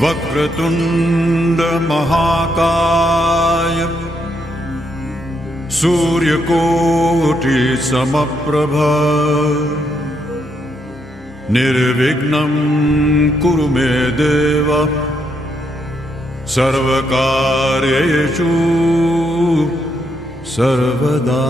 वक्रतुंड महाकाय सूर्यकोटि समप्रभ निर्विघ्नं कुरु मे देव सर्वकार्येषु सर्वदा।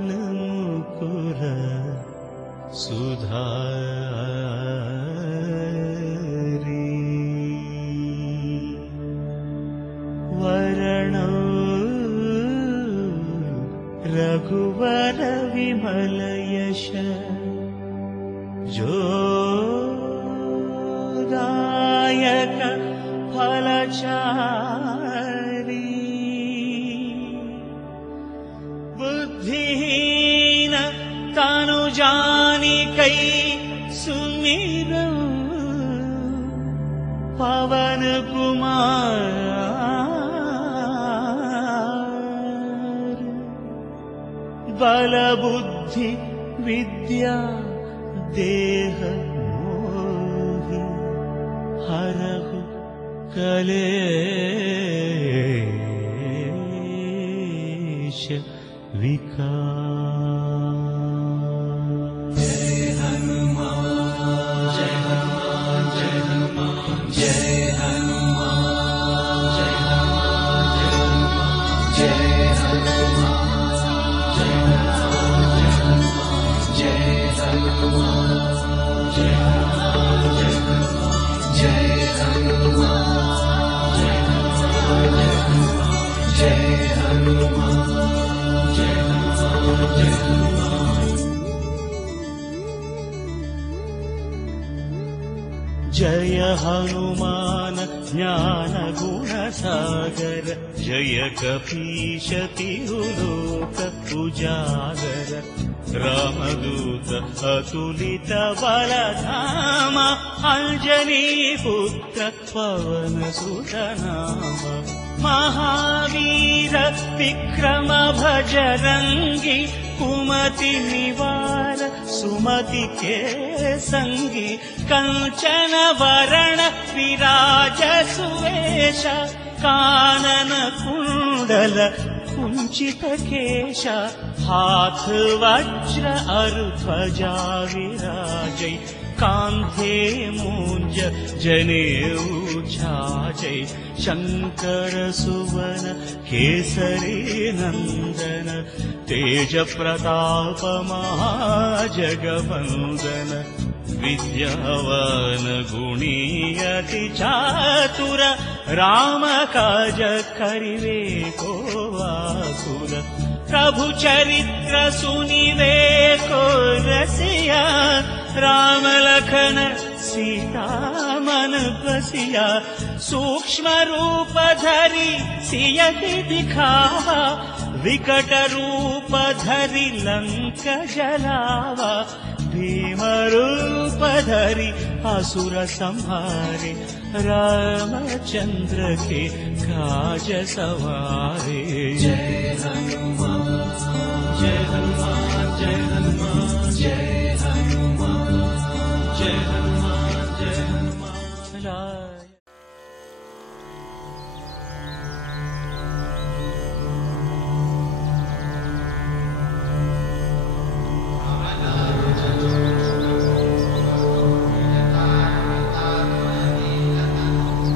निजमनमुकुर सुधारी वरणौ रघुवर विमल यश जोदायक फलचारी बुद्धिहीन तनु जानिकै सुमिरौ पवन कुमार बलबुद्धि विद्या देह मोहि हरहु कलेश विकार। जय हनुमान जय हनुमान जय हनुमान जय हनुमान जय हनुमान जय हनुमान जय हनुमान जय हनुमान जय हनुमान जय हनुमान जय हनुमान जय हनुमान जय हनुमान जय हनुमान ज्ञान गुण सागर जय कपीश तिहुलोक उजागर रामदूत अतुलित बलधाम अंजनी पुत्र पवन सुत नाम महावीर विक्रम भजरंगी कुमति निवार सुमति के संगी कंचन वरण विराज सुवेश कानन कुंडल कुंचित केश हाथ वज्र ध्वजा विराजै कांधे मूंज जनेऊ छाजै शंकर सुवन केसरी नंदन तेज प्रताप महाजगवंदन विद्यावान गुणी अति चातुर राम काज करिवे को आतुर प्रभु चरित्र सुनिवे को रसिया राम लखन सीता मन बसिया सूक्ष्म रूप धरि सियहि दिखावा विकट रूप धरि लंक जलावा भीम रूप धरि असुर संहारे रामचंद्र के काज सवारे। जय हनुमान जय हनुमान जय हनुमान जय हनुमान जय हनुमान जय हनुमान राय।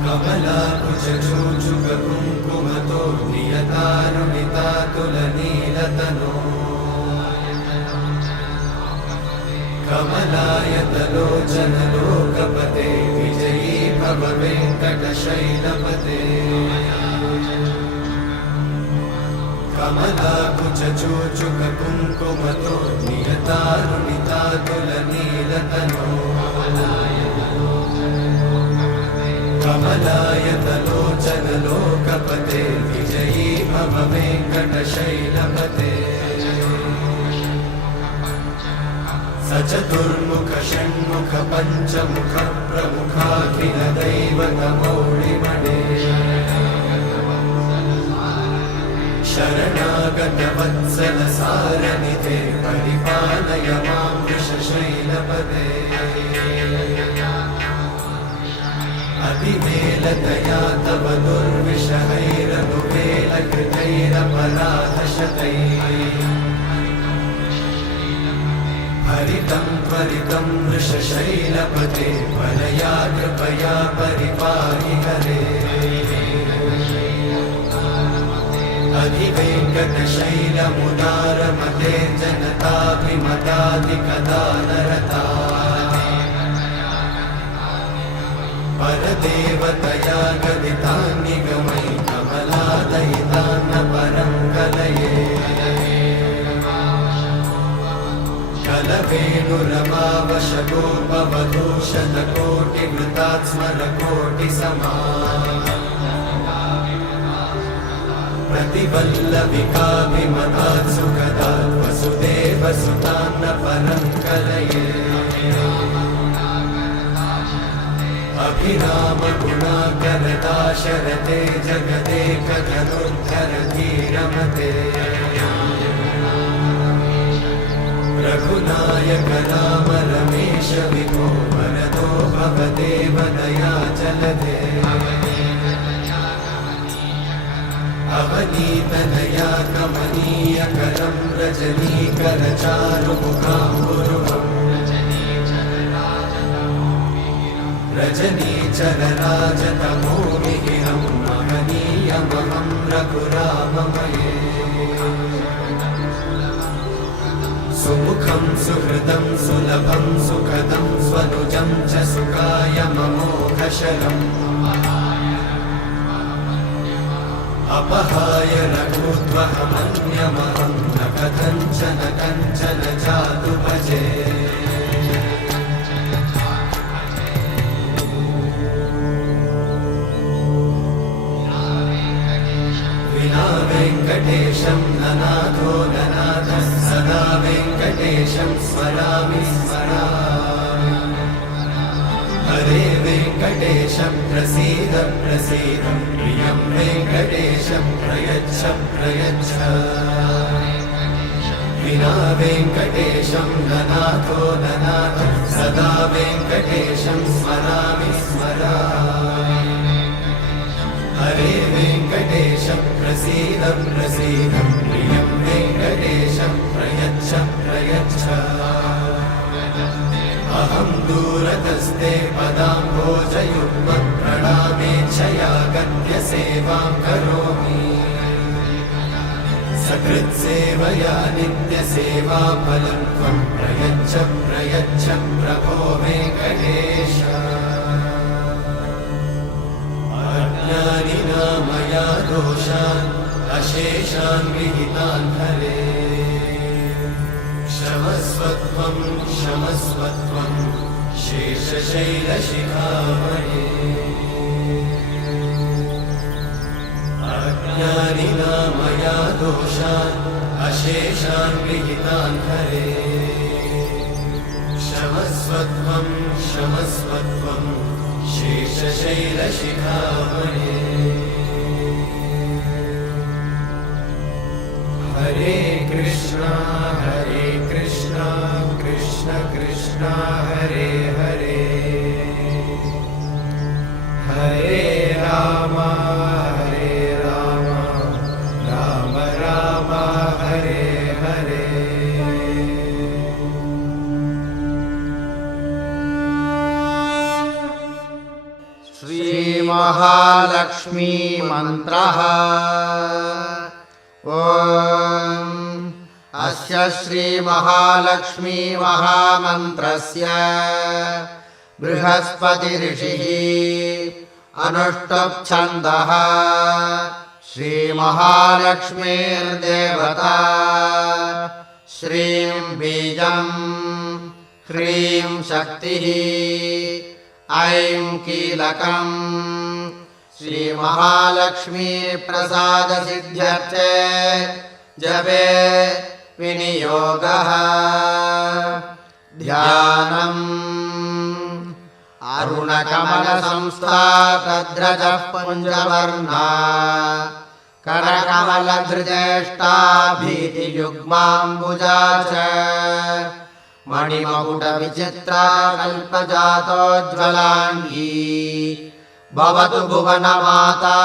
कमलाकुचूचुक कुङ्कुमतो नियतानुमितातुलनीलतनो कमलायतलोचन लोकपते विजयी भव वेङ्कटशैलपते कमलाकुचूचुक कुङ्कुमतो नियतानुमितातुलनीलतनो कमलायतलोचन लोकपते विजयी भव वेङ्कटशैलपते सचतुर्मुख षण्मुख पञ्चमुख प्रमुखाखिल दैवतमौळिमणे शरणागत वत्सल सारनिधे परिपालय मां वृषशैलपते अतिवेलतया तव दुर्विषहैरनुवेलकृतैरपराधशतैः हरितं त्वरितं वृषशैलपते वरया कृपया परिपाहि हरे अधिवेङ्कटशैलमुदारमते जनताभिमताधिकदानरता परदेवतया गदितान्निगमै कमलादयितान्न परं कलये कलवेणुरमावशतोपवधूशतकोटिवृतात्स्मरकोटिसमा प्रतिवल्लविकाभिमतात् सुखदात् वसुदेवसुतान्न परं कलये अभिराम गुणाकरदाशरथे जगदेकधनुर्धर धीरमते विनायक राम रमेश विभो वरदो भवदेव दयाचलधे अवनीतनया कमनीयकरं रजनीकरचारुमुखाम्बुरुहम् रजनीचरराजतमोमिहिरं महनीयमहं रघुराममये सुमुखं सुहृदं सुलभं सुखदं स्वनुजं च सुखायममोघशरम् अपहाय रघुत्वहमन्यमहं न कथञ्चन कञ्चन जातु भजे विना वेङ्कटेशं ननाथो ननाथः सदा वेङ्कटेशं स्मरामि स्मरामि हरे वेङ्कटेशं प्रसीद प्रसीद प्रियं वेङ्कटेशं प्रयच्छ प्रयच्छ विना वेङ्कटेशं ननाथो ननाथः सदा वेङ्कटेशं स्मरामि स्मरामि हरे वेङ्कटेशं प्रसीद प्रसीद प्रियं वेङ्कटेशं प्रयच्छ प्रयच्छ अहं दूरतस्ते पदाम्भोजयुग्मप्रणामेच्छया गद्य सेवां करोमि सकृत्सेवया नित्यसेवाफलं त्वं प्रयच्छ प्रयच्छ प्रभो वेङ्कटेश अज्ञानिना मया दोषान् अशेषान् विहितान् हरे क्षमस्वत्वं क्षमस्वत्वं शेषशैलशिखामणे अज्ञानिना मया दोषान् अशेषान् विहितान् हरे क्षमस्वत्वं क्षमस्वत्वं शेषशैलशिखामणे हरे कृष्णा कृष्ण कृष्ण हरे हरे हरे राम राम राम हरे हरे श्री महालक्ष्मी मंत्रः ओम अस्य श्री महालक्ष्मी महामन्त्रस्य बृहस्पति ऋषिः अनुष्टुप् छन्दः श्री महालक्ष्मीर्देवता श्रीं बीजं ह्रीं शक्तिः ऐं कीलकम् श्री महालक्ष्मी प्रसाद सिद्ध्यर्थे जपे विनियोगः ध्यानम् अरुणकमल संस्था तद्रजः पुञ्जवर्णा करकमलधृजेष्टा भीतियुग्माम्बुजा च मणिमकुटविचित्रा कल्पजातोज्ज्वलाङ्गी भवतु भुवनमाता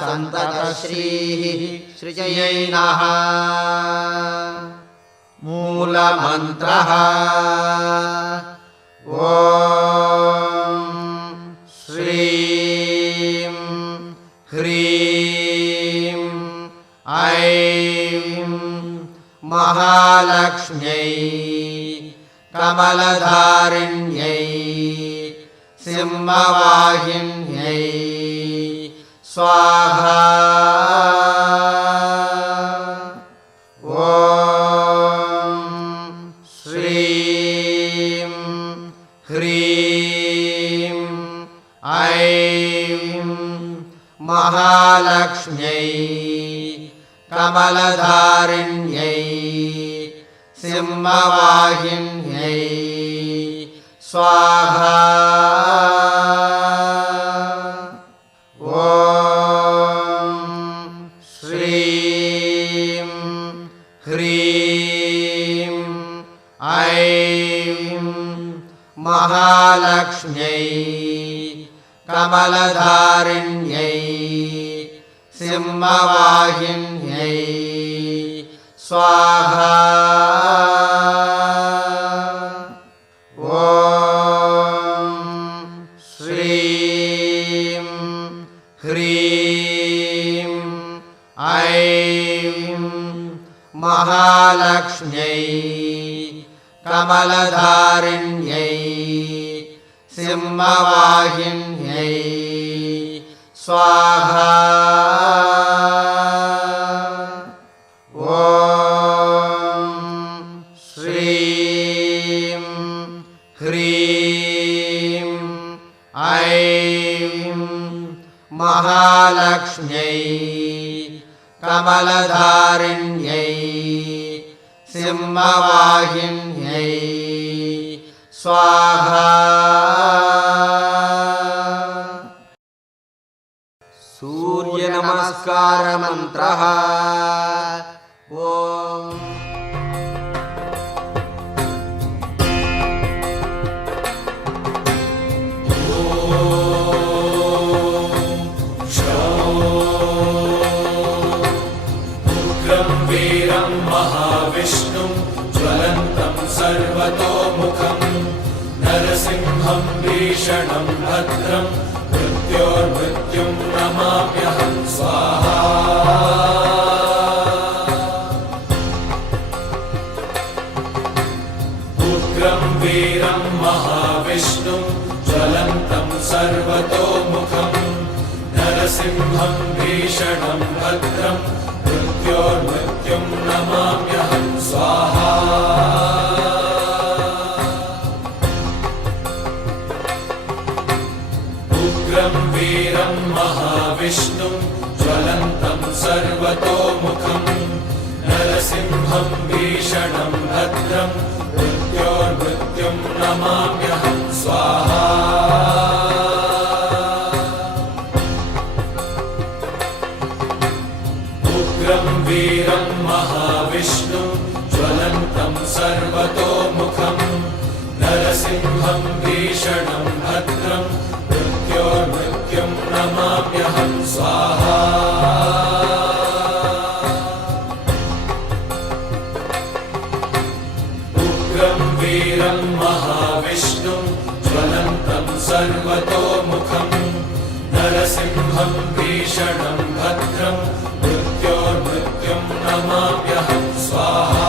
सन्ततश्रीः सृजयै नः मूलमन्त्रः ॐ श्रीं ह्रीं ऐं महालक्ष्म्यै कमलधारिण्यै सिंहवाहिन्यै स्वाहा ॐ श्रीं ह्रीं ऐं महालक्ष्म्यै कमलधारिण्यै सिंहवाहिन्यै स्वाहा ॐ श्रीं ह्रीं ऐं कमलधारिण्यै सिंहवाहिन्यै स्वाहा। ॐ श्रीं ह्रीं ऐं महालक्ष्म्यै कमलधारिण्यै सिंहवाहिन्यै स्वाहा। ॐ श्रीं ह्रीं ऐं महालक्ष्म्यै कमलधारिण्यै सिंहवाहिन्यै स्वाहा। सूर्यनमस्कारमन्त्रः। ॐ उग्रं वीरं महाविष्णुं ज्वलन्तं सर्वतोमुखं नरसिंहं भीषणं भद्रं मृत्योर्मृत्युं नमाम्यहं स्वाहा। उग्रं वीरं महाविष्णुं ज्वलन्तं सर्वतोमुखं नरसिंहं भीषणं भद्रं मृत्योर्मृत्युं नमाम्यहं स्वाहा। उग्रं वीरं महाविष्णुं ज्वलन्तं सर्वतोमुखं नरसिंहं भीषणं भद्रं मृत्योर्मृत्युं नमाम्यहं स्वाहा। उग्रं वीरं महाविष्णुं ज्वलन्तं सर्वतोमुखं नरसिंहं भीषणं भद्रं मृत्योर्मृत्युं नमाम्यहं स्वाहा। उग्रं वीरं महाविष्णुं ज्वलन्तं सर्वतोमुखं नरसिंहं भीषणं भद्रं मृत्योर्मृत्युं नमाम्यहं स्वाहा।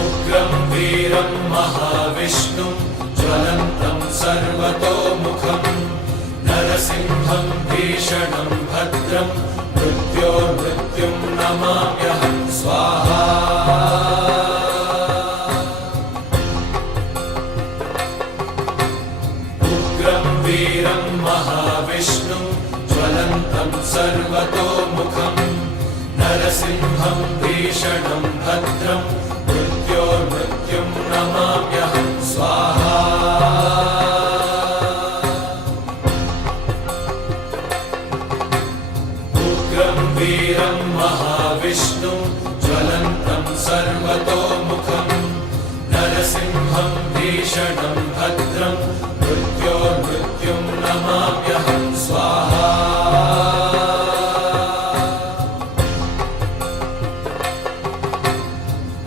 उग्रं वीरं महाविष्णुं ज्वलन्तं सर्वतोमुखं नरसिंहं भीषणं भद्रं मृत्योर्मृत्युं नमाम्यहं स्वाहा। उग्रं वीरं महाविष्णुं ज्वलन्तं सर्वतोमुखं नरसिंहं भीषणं भद्रं मृत्योर्मृत्युं नमाम्यहं स्वाहा। उग्रं वीरं महाविष्णुं ज्वलन्तं सर्वतोमुखं नरसिंहं भीषणं भद्रं मृत्योर्मृत्युं नमाम्यहं स्वाहा।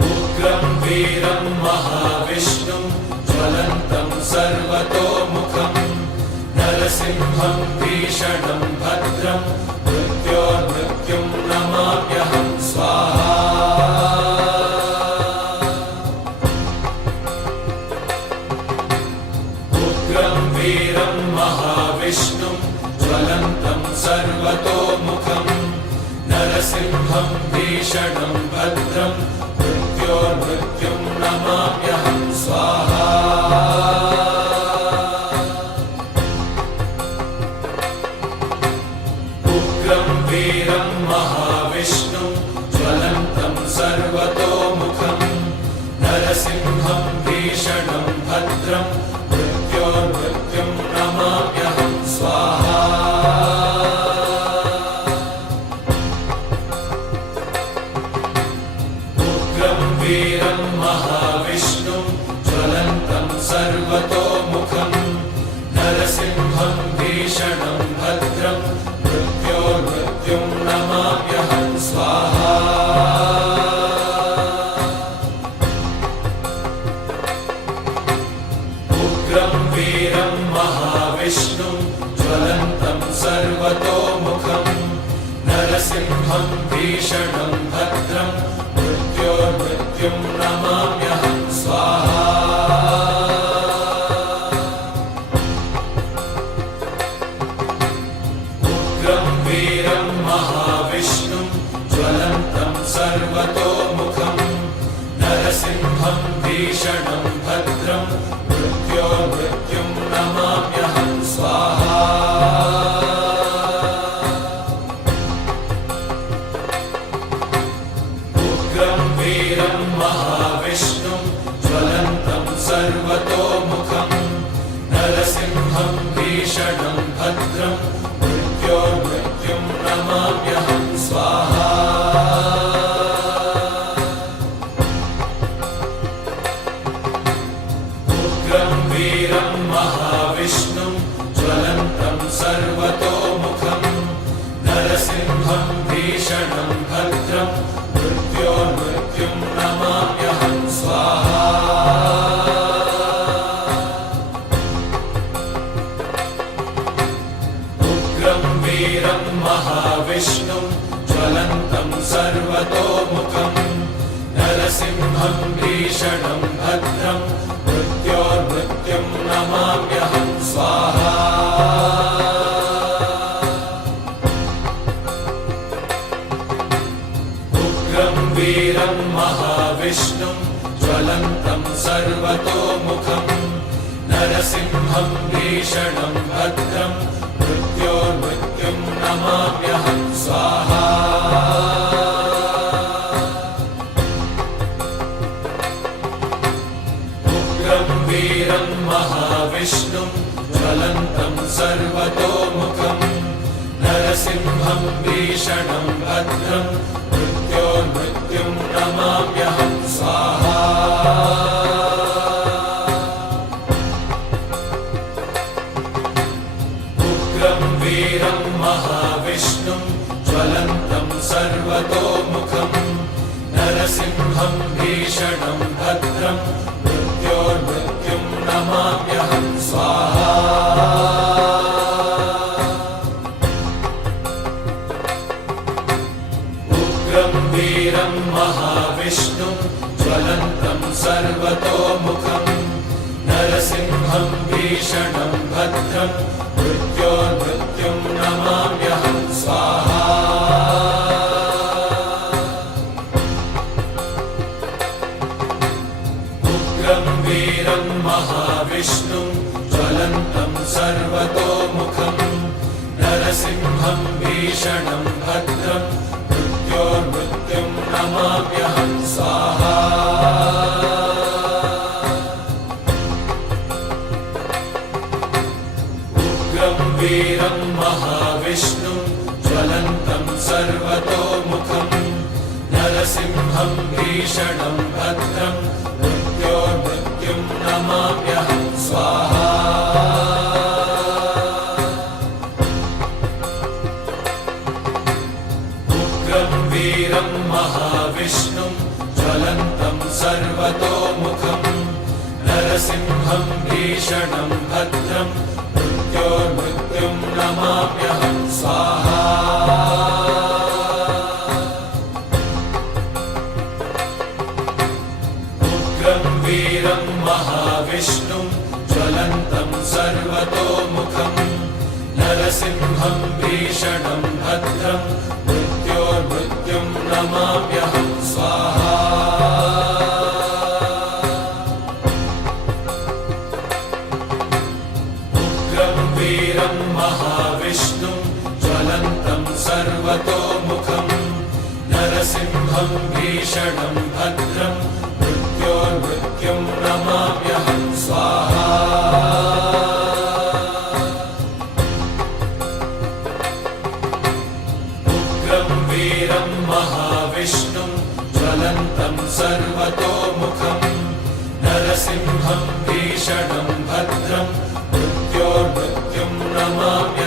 उग्रं वीरं महाविष्णुं ज्वलन्तं सर्वतोमुखं नरसिंहं भीषणं भद्रं मृत्योर्मृत्युं नमाम्यहं स्वाहा। उग्रं वीरं महाविष्णुं ज्वलन्तं सर्वतोमुखं नरसिंहं भीषणं भद्रं मृत्योर्मृत्युं नमाम्यहं स्वाहा। उग्रं वीरं महाविष्णुं ज्वलन्तं सर्वतोमुखं नरसिंहं भीषणं भद्रं मृत्योर्मृत्युं नमाम्यहं स्वाहा। भीषणं भद्रं मृत्योर्मृत्युं नमाम्यहं स्वाहा उग्रं वीरं महाविष्णुं ज्वलन्तं सर्वतोमुखं नरसिंहं भीषणं भद्रं मृत्योर्मृत्युं नमाम्यहं स्वाहा उग्रं वीरं महाविष्णुं ज्वलन्तं सर्वतोमुखं नरसिंहं भीषणं भद्रं मृत्योर्मृत्युं नमाम्यहं स्वाहा उग्रं वीरं महाविष्णुं ज्वलन्तं सर्वतोमुखं नरसिंहं भीषणं भद्रं मृत्योर्मृत्युं नमाम्यहं स्वाहा उग्रं वीरं महाविष्णुं ज्वलन्तं सर्वतोमुखं नरसिंहं भीषणं भद्रं मृत्योर्मृत्युं नमाम्यहं स्वाहा उग्रं वीरं महाविष्णुं ज्वलन्तं सर्वतोमुखं नरसिंहं भीषणं भद्रं मृत्योर्मृत्युं नमाम्यहं स्वाहा उग्रं वीरं महाविष्णुं ज्वलन्तं सर्वतोमुखं नरसिंहं भीषणं भद्रं मृत्योर्मृत्युं नमाम्यहं स्वाहा उग्रं वीरं महाविष्णुं ज्वलन्तं सर्वतोमुखं नरसिंहं भीषणं भद्रं मृत्योर्मृत्युं नमाम्यहं स्वाहा उग्रं वीरं महाविष्णुं ज्वलन्तं सर्वतोमुखं नरसिंहं भीषणं भद्रं मृत्योर्मृत्युं नमाम्यहं स्वाहा उग्रं वीरं महाविष्णुं ज्वलन्तं सर्वतोमुखं नरसिंहं भीषणं भद्रं मृत्योर्मृत्युं नमाम्यहं स्वाहा उग्रं वीरं महाविष्णुं ज्वलन्तं सर्वतोमुखं नरसिंहं भीषणं भद्रं मृत्योर्मृत्युं नमाम्यहं स्वाहा उग्रं वीरं महाविष्णुं ज्वलन्तं सर्वतोमुखं नरसिंहं भीषणं भद्रं मृत्योर्मृत्युं नमाम्यहं स्वाहा उग्रं वीरं महाविष्णुं ज्वलन्तं सर्वतोमुखं नरसिंहं भीषणं भद्रं मृत्योर्मृत्युं नमाम्यहं स्वाहा उग्रं वीरं महाविष्णुं ज्वलन्तं सर्वतोमुखं नरसिंहं भीषणं भद्रं मृत्योर्मृत्युं नमाम्यहं स्वाहा उग्रं वीरं महाविष्णुं ज्वलन्तं सर्वतोमुखं नरसिंहं भीषणं भद्रं मृत्योर्मृत्युं नमाम्यहं स्वाहा उग्रं वीरं महाविष्णुं ज्वलन्तं सर्वतोमुखं नरसिंहं भीषणं भद्रं मृत्योर्मृत्युं नमाम्यहं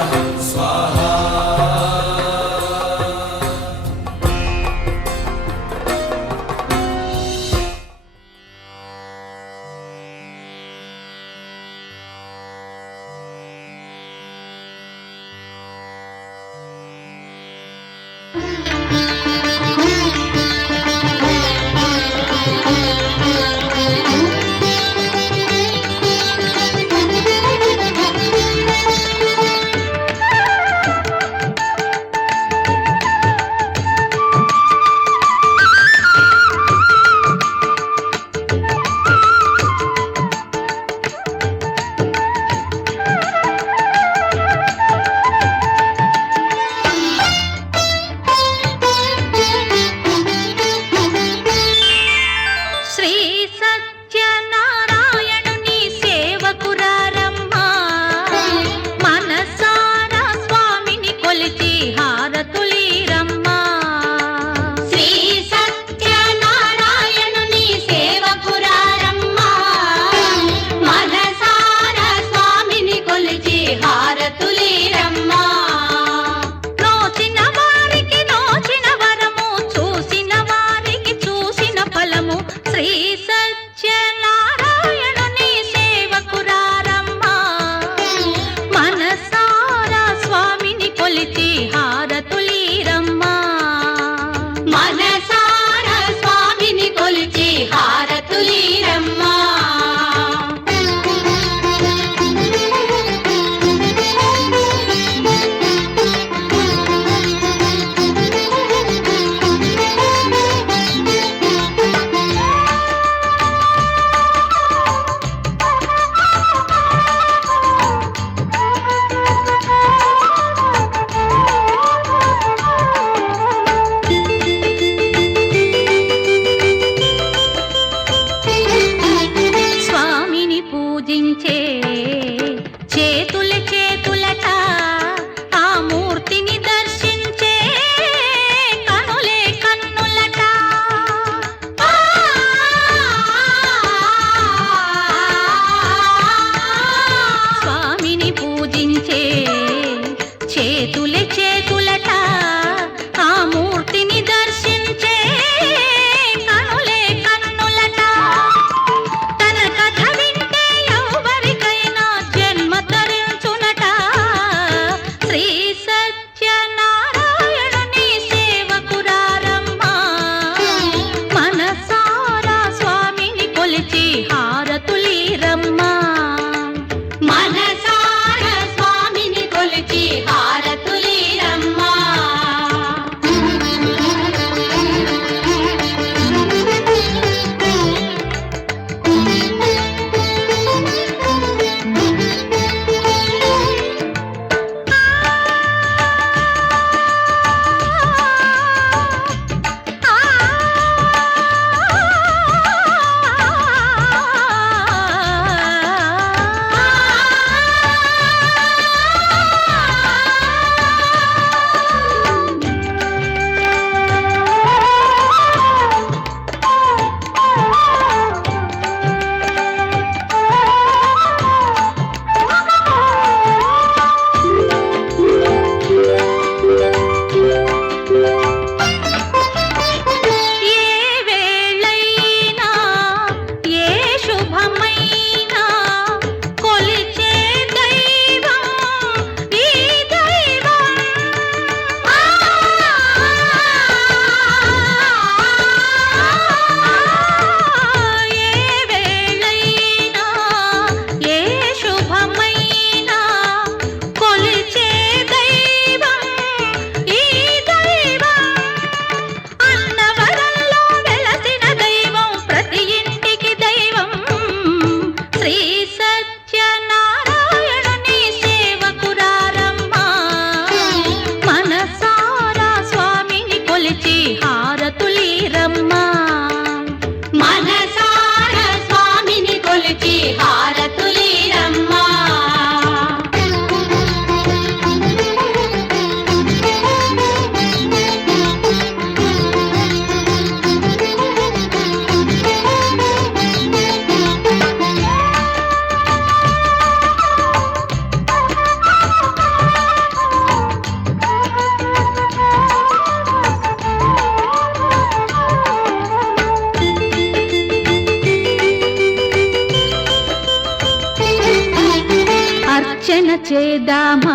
అర్చన చేద్దామా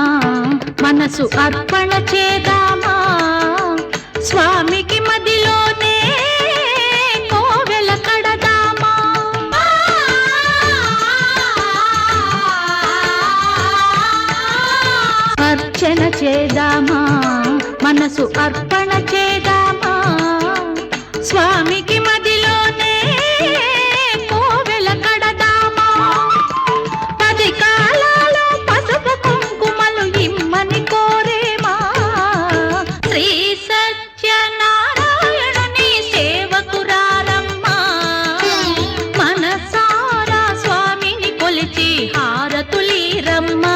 మనసు అర్పణ చేద్దామా స్వామికి మదిలోనే కోవెల కడదామా అర్చన చేద్దామా మనసు అర్పణ చేద్దామా స్వామికి మదిలోనే కోవెల కడదామా 10 కాలాలో పసుపు కుంకుమలు ఇమ్మని కోరేమా శ్రీ సత్యనారాయణుని సేవకురారమ్మా మనసారా స్వామిని కొలిచి హారతులీరమ్మా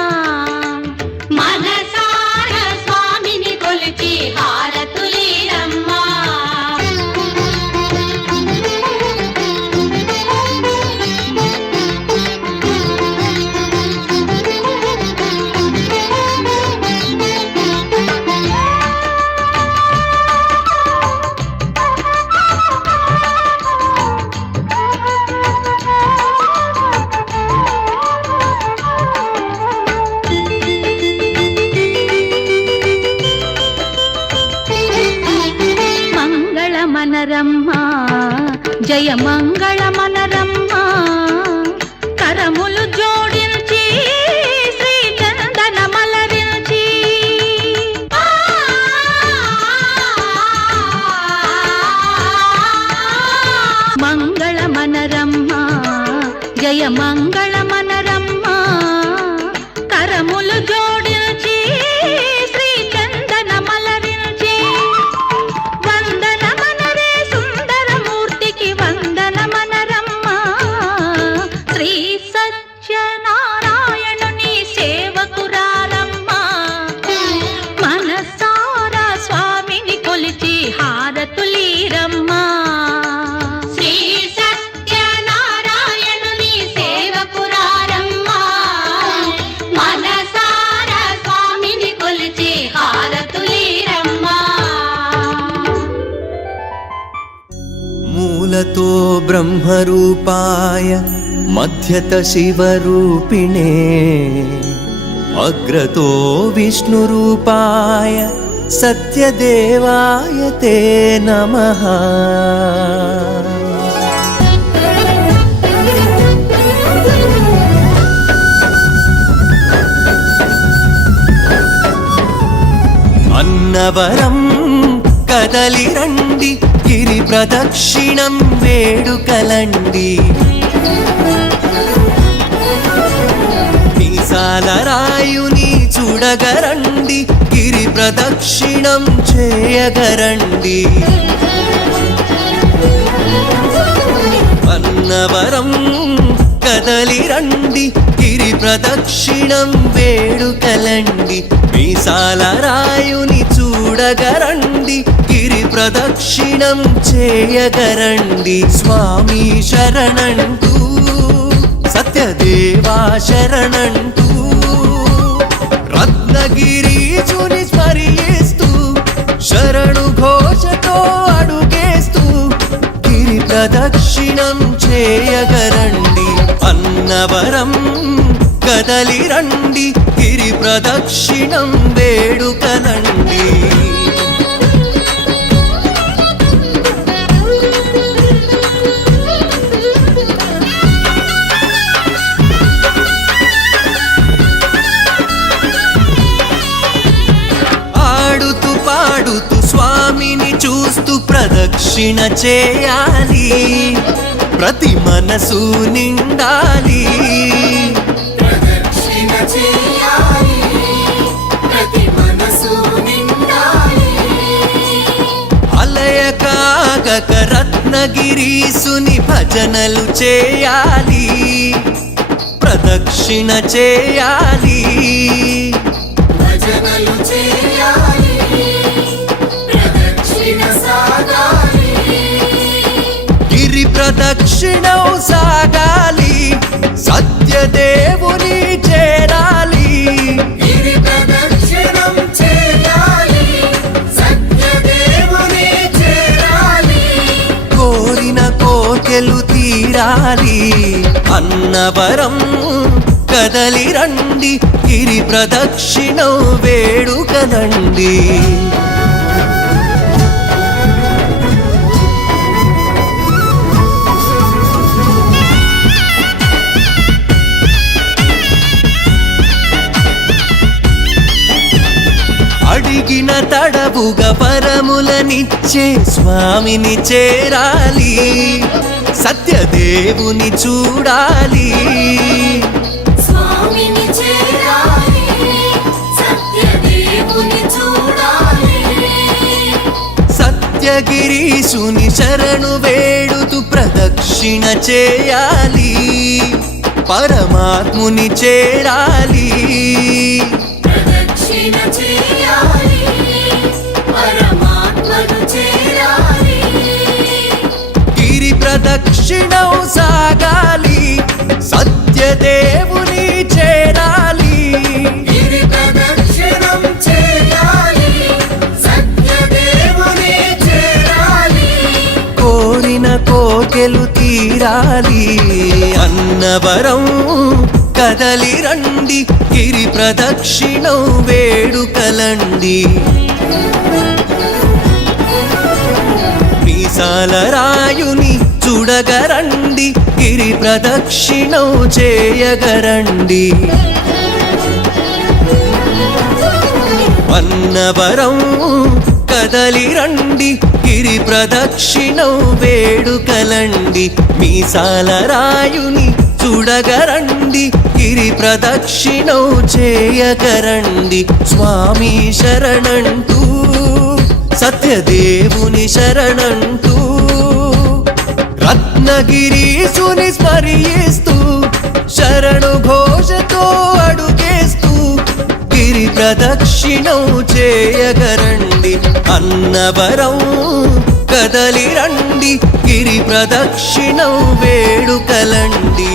మనసారా స్వామిని కొలిచి హారతులీరమ్మా మనరమ్మా జయ మంగళ మనరమ్మా కరములు జోడించి శ్రీ చందన మలరించి మంగళ మనరమ్మా జయ మంగళ మనరమ్మా కరములు జోడించి శ్రీ చందన మలరించి వందన మనరే సుందరమూర్తికి వందన మనరమ్మా శ్రీ సత్యనారాయణుని సేవకురారమ్మా మనసారా స్వామిని కొలిచి హారతులీరమ్మా శ్రీ సత్యనారాయణుని సేవకురారమ్మా మనసారా స్వామిని కొలిచి హారతులీరమ్మా मूलतो ब्रह्मरूपाय मध्यत शिवरूपिणे अग्रतो विष्णुरूपाय सत्यदेवाय ते नमः अन्नवरं कदलिरण्डि गिरि प्रदक्षिणं वेडुकलंडि మీసాలరాయుని చూడగరండి గిరి ప్రదక్షిణం చేయగరండి అన్నవరం కదలిరండి గిరి ప్రదక్షిణం వేడుకలండి మీసాలరాయుని చూడగరండి గిరి ప్రదక్షిణం చేయగరండి స్వామి శరణంటూ సత్యదేవా శరణంటూ రత్నగిరీశుని స్మరిస్తూ శరణు ఘోషతో అడుగేస్తూ గిరి ప్రదక్షిణం చేయగరండి అన్నవరం కదలిరండి గిరి ప్రదక్షిణం వేడుకలండి ఆడుతూ పాడుతూ స్వామిని చూస్తూ ప్రదక్షిణ చేయాలి ప్రతి మనసు నిండాలి ప్రదక్షిణ చేయాలి ప్రతి మనసు నిండాలి అలయకాగక రత్నగిరీసుని భజనలు చేయాలి ప్రదక్షిణ చేయాలి భజనలు చేయాలి ప్రదక్షిణ సాగాలి గిరి ప్రదక్షిణం సాగాలి సత్యదేవుని చేరాలి గిరి ప్రదక్షిణం చేయాలి సత్యదేవుని చేరాలి కోరిన కోర్కెలు తీరాలి అన్నవరం కదలిరండి రండి గిరి ప్రదక్షిణం వేడుకలండి. అడిగిన తడవుగా పరములనిచ్చే స్వామిని చేరాలి, సత్యదేవుని చూడాలి. స్వామిని చేరాలి, సత్యదేవుని చూడాలి. సత్యగిరీశుని శరణు వేడుతూ ప్రదక్షిణ చేయాలి, పరమాత్ముని చేరాలి. ప్రదక్షిణ చేయాలి, పరమాత్మను చేరాలి. గిరి ప్రదక్షిణం సాగాలి, సత్యదేవుని చేరాలి. గిరి ప్రదక్షిణం చేయాలి, సత్యదేవుని చేరాలి. కోరిన కోకెలు తీరాలి, అన్నవరం కదలి రండి గిరి ప్రదక్షిణం వేడుకలండి. మీసాల రాయుని చూడగరండి గిరి ప్రదక్షిణం చేయగరండి. అన్నవరం కదలి రండి గిరి ప్రదక్షిణం వేడుకలండి. మీసాల రాయుని చూడగరండి గిరి ప్రదక్షిణం చేయగరండి. స్వామి శరణంటూ సత్యదేవుని శరణంటూ రత్నగిరీశుని స్మరిస్తూ శరణు ఘోషతో అడుగేస్తూ గిరి ప్రదక్షిణం చేయగరండి. అన్నవరం కదలి రండి గిరి ప్రదక్షిణం వేడుకలండి.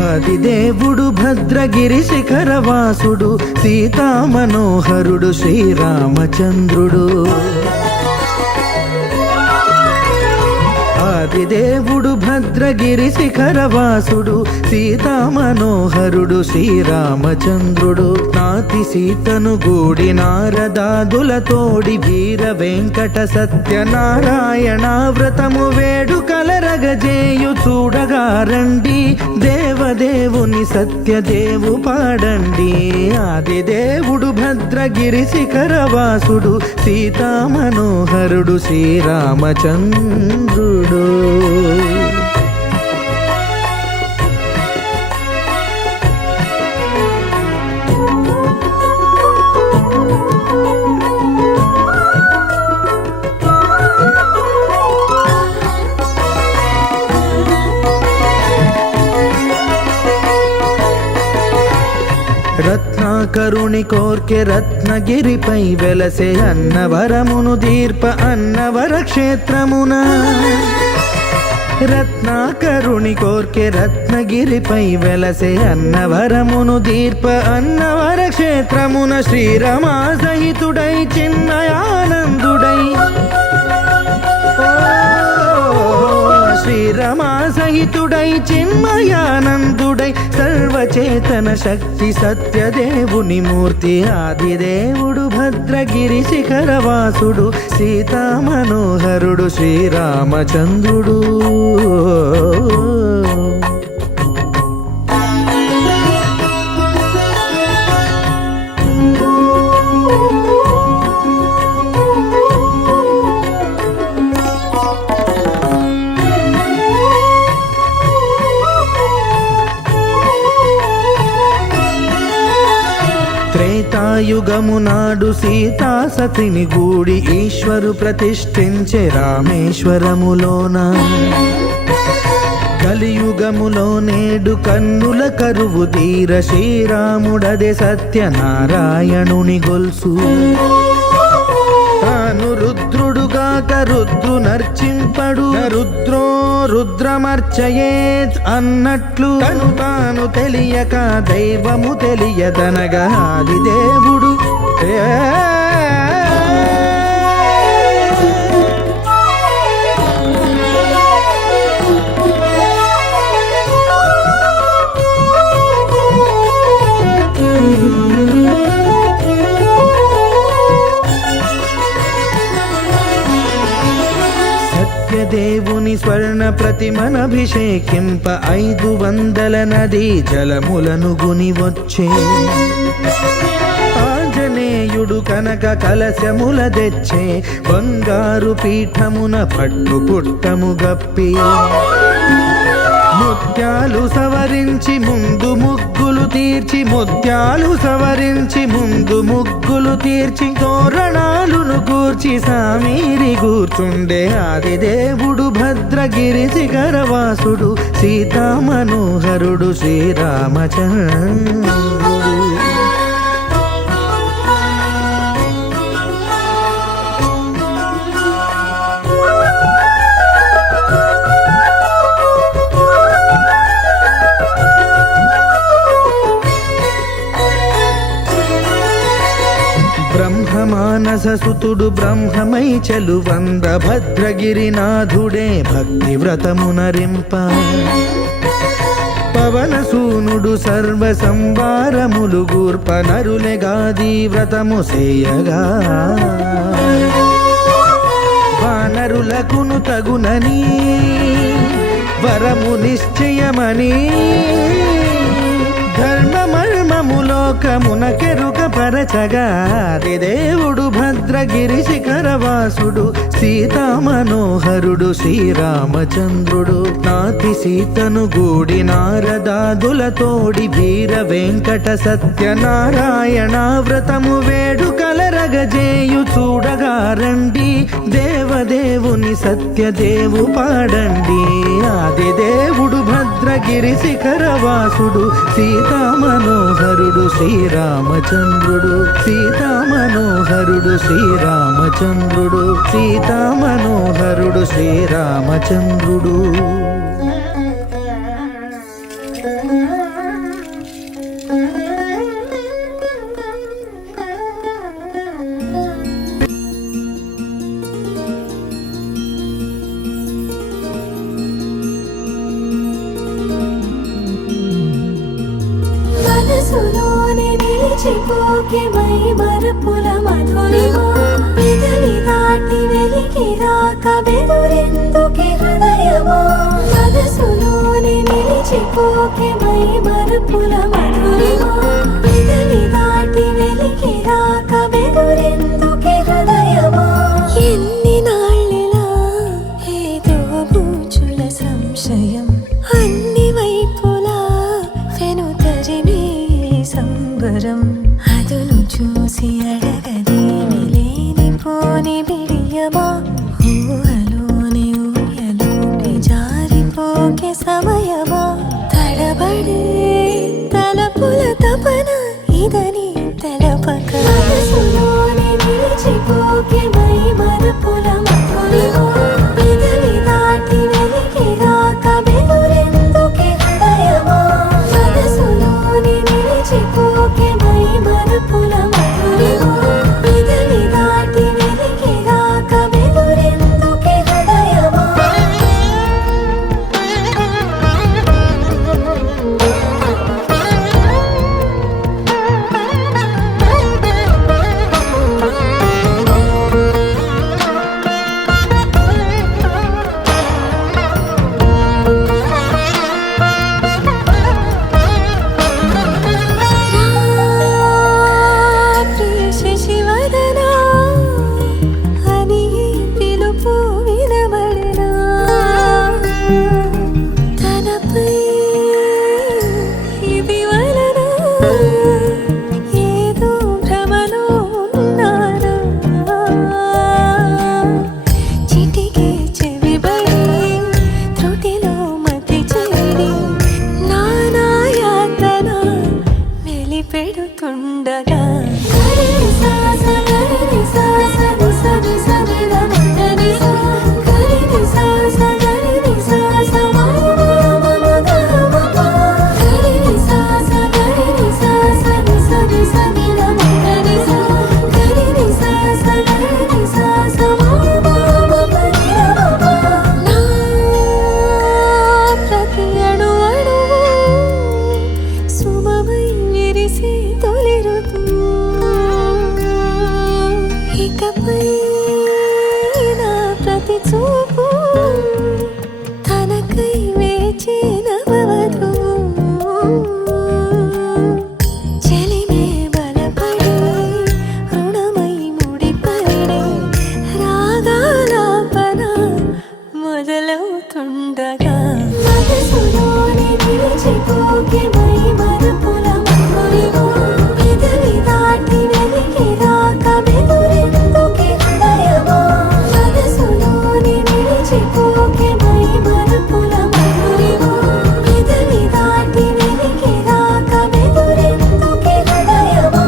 ఆదిదేవుడు భద్రగిరి శిఖరవాసుడు సీతామనోహరుడు శ్రీరామచంద్రుడు. ఆదిదేవుడు భద్రగిరి శిఖరవాసుడు సీతామనోహరుడు శ్రీరామచంద్రుడు. నాతి సీతను గూడి నారదాదులతోడి వీర వెంకట సత్యనారాయణ వ్రతము వేడుకలరగజేయు చూడగా రండి దేవదేవుని సత్యదేవు పాడండి. ఆదిదేవుడు భద్రగిరి శిఖరవాసుడు సీతామనోహరుడు శ్రీరామచంద్రుడు. రత్నాకరుని కోర్కె రత్నగిరిపై వెలసే అన్నవరమును దీర్ప అన్నవర క్షేత్రమున. రత్నాకరుని కోర్కె రత్నగిరిపై వెలసే అన్నవరమును దీర్ప అన్నవర క్షేత్రమున. శ్రీరమా సహితుడై చిన్మయానందుడై శ్రీరమా సహితుడై చిన్మయానందుడై సర్వచేతన శక్తి సత్యదేవుని మూర్తి. ఆదిదేవుడు భద్రగిరి శిఖరవాసుడు సీతామనోహరుడు శ్రీరామచంద్రుడు. త్రేతాయుగము నాడు సీతా సతిని గూడి ఈశ్వరు ప్రతిష్ఠించే రామేశ్వరములోన. కలియుగములో నేడు కన్నుల కరువు తీర శ్రీరాముడదే సత్యనారాయణుని గొల్సు. తాను రుద్రుడుగా కాక రుద్రునర్చింపడు రుద్రో రుద్రమర్చయేత్ అన్నట్లు తను తాను తెలియక దైవము తెలియదనగా ఆది దేవుడు దేవుని స్వర్ణ ప్రతిమనభిషేకింప 500 నదీ జలములను గుని వచ్చే ఆంజనేయుడు కనక కలశముల తెచ్చే బంగారు పీఠమున పట్టు పుట్టము గప్పి ముత్యాలు సవరించి ముందు ముగ్గులు తీర్చి ముత్యాలు సవరించి ముందు ముగ్గులు తీర్చి తోరణాలును కూర్చి సామీరి కూర్చుండే ఆది దేవుడు భద్రగిరి శిఖరవాసుడు సీతామనోహరుడు శ్రీరామచంద్రుడు బ్రహ్మమానససుతుడు బ్రహ్మమై చెలువంద భద్రగిరినాథుడే భక్తి వ్రతమునరింప పవనసూనుడు సర్వ సంవారములు గూర్ప నరులెగాది వ్రతము సేయగా వానరులకును తగునని వరము నిశ్చయమని ధర్మమర్మములోకమునకెరుక పరచగా దేవుడు భద్రగిరి శిఖరవాసుడు సీతామనోహరుడు శ్రీరామచంద్రుడు నాతి సీతను గూడి నారదాదులతోడి వీర వెంకట సత్యనారాయణ వ్రతము వేడుకలరగజేయు చూడగా రండి దేవదేవుని సత్యదేవు పాడండి ఆది దేవుడు భద్రగిరి శిఖరవాసుడు సీతామనోహరుడు శ్రీరామచంద్రుడు సీతామనోహరుడు శ్రీరామచంద్రుడు సీతామనోహరుడు శ్రీరామచంద్రుడు మనసులోనే నిలిచిపోకే మై మరపుల మధురిమా పెదవి దాటి వెలికి రాక బెదురెందుకే హృదయమా మనసులోనే నిలిచిపోకే మై మరపుల మధురిమా పెదవి దాటి వెలికి రాక బెదురెందుకే హృదయమా ఎన్ని నాళ్ళిలా ఏదో బూచుల సంశయం అన్ని వైపులా వెనుతరిమే సంబరం అదును చూసి అడగదేమి లేనిపోని బిడియమా ఊహలోని ఊయలోకి జారిపోకే సమయమా తడబడే తలపుల ఉండగా మనసులోనే నిలిచిపోకే మై మరపుల మధురిమా పెదవి దాటి వెలికి రాక బెదురెందుకే హృదయమా మనసులోనే నిలిచిపోకే మై మరపుల మధురిమా పెదవి దాటి వెలికి రాక బెదురెందుకే హృదయమా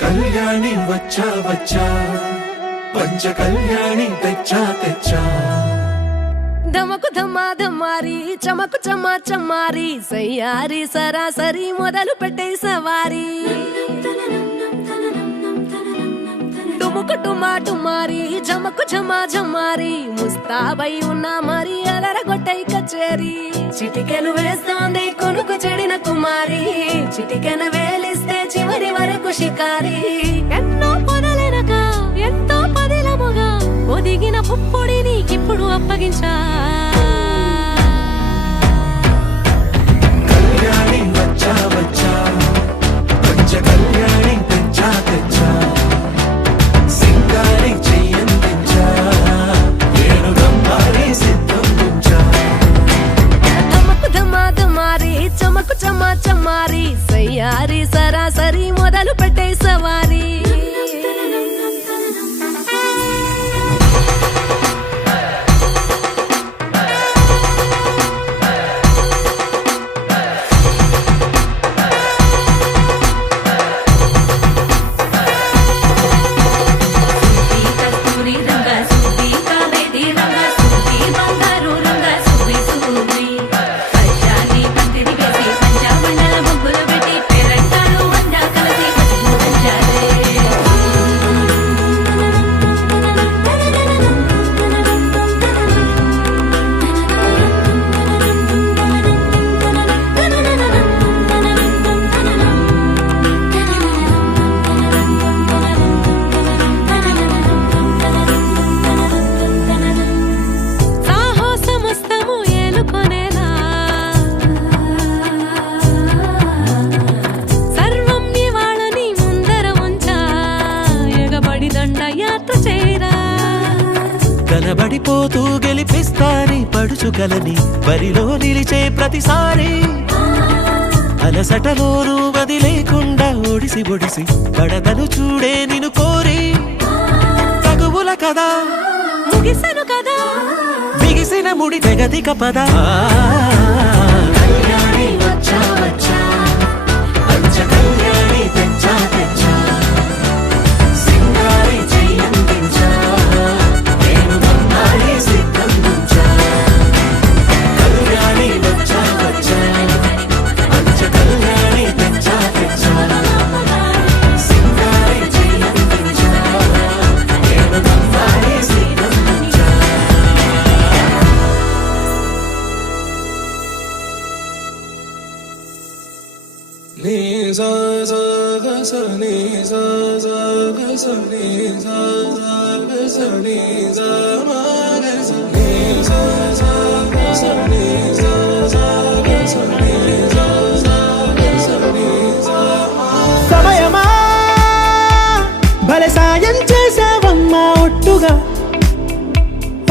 కళ్యాణి వచ్చా వచ్చా పంచ కళ్యాణి తెచ్చా తెచ్చా ధమకు ధమా ధమారి చమకు చమా చమారి సయ్యారి సరాసరి మొదలు పెట్టే సవారి డుముకు టుమా టుమారి జమకు జమా జమారి ముస్తాబై ఉన్నా మరి అదరగొట్టై కచేరి చిటికెను వేస్తోంది కొనుకు చెడిన కుమారి చిటికెను వేలిస్తే చివరి వరకు షికారి ఎన్నో పొదలెనక ఎంతో పదిలముగా ఒదిగిన పుప్పొడి నీకిప్పుడు అప్పగించా కళ్యాణి వచ్చా వచ్చా పంచ కళ్యాణి తెచ్చా తెచ్చా సింగారి చెయ్యందించా నేను రమ్మారి సిద్ధందించా ధమకు ధమా ధమారి చమకు చమా చమారి సయ్యారి సరాసరి మొదలు పెట్టే సవారి కస్తూరి రంగ సుబ్బి కావేరి రంగ సుబ్బి బంగారు రంగ సుబ్బి సుబ్బి పచ్చాని పందిరి వేసి పంచామండల ముగ్గులు పెట్టి పెరంటాలు అందా కలిసి పసుపు సాహసమస్తము ఏలుకొనేలా సర్వం ఇవాళని ముందర ఉంచా ఎగబడి దండయాత్ర చేరా కనబడిపోతూ గెలిపిస్తాని పడుచుకలని బరిలో నిలిచే ప్రతిసారి అలసటలోనూ వదిలేకుండా ఒడిసి ఒడిసి పడదను చూడే నిన్ను కోరి తగువుల కదా ముగిసెను కదా బిగిసిన ముడి తెగదిక పద కళ్యాణి వచ్చా వచ్చా పంచ కళ్యాణి తెచ్చా తెచ్చా సింగారి చెయ్యందించా నేను రమ్మారి సిద్ధందించా కళ్యాణి వచ్చా వచ్చా పంచ కళ్యాణి తెచ్చా తెచ్చా సింగారి చెయ్యందించా నేను రమ్మారి సిద్ధందించా నీ సా సా గ స నీ సా సా గ స నీ సా సా గ స నీ సా మా గ స నీ సా సా గ స నీ సా సా గ స నీ సా సా గ స నీ సా మా సమయమా భలే సాయం చేసావమ్మా ఒట్టుగా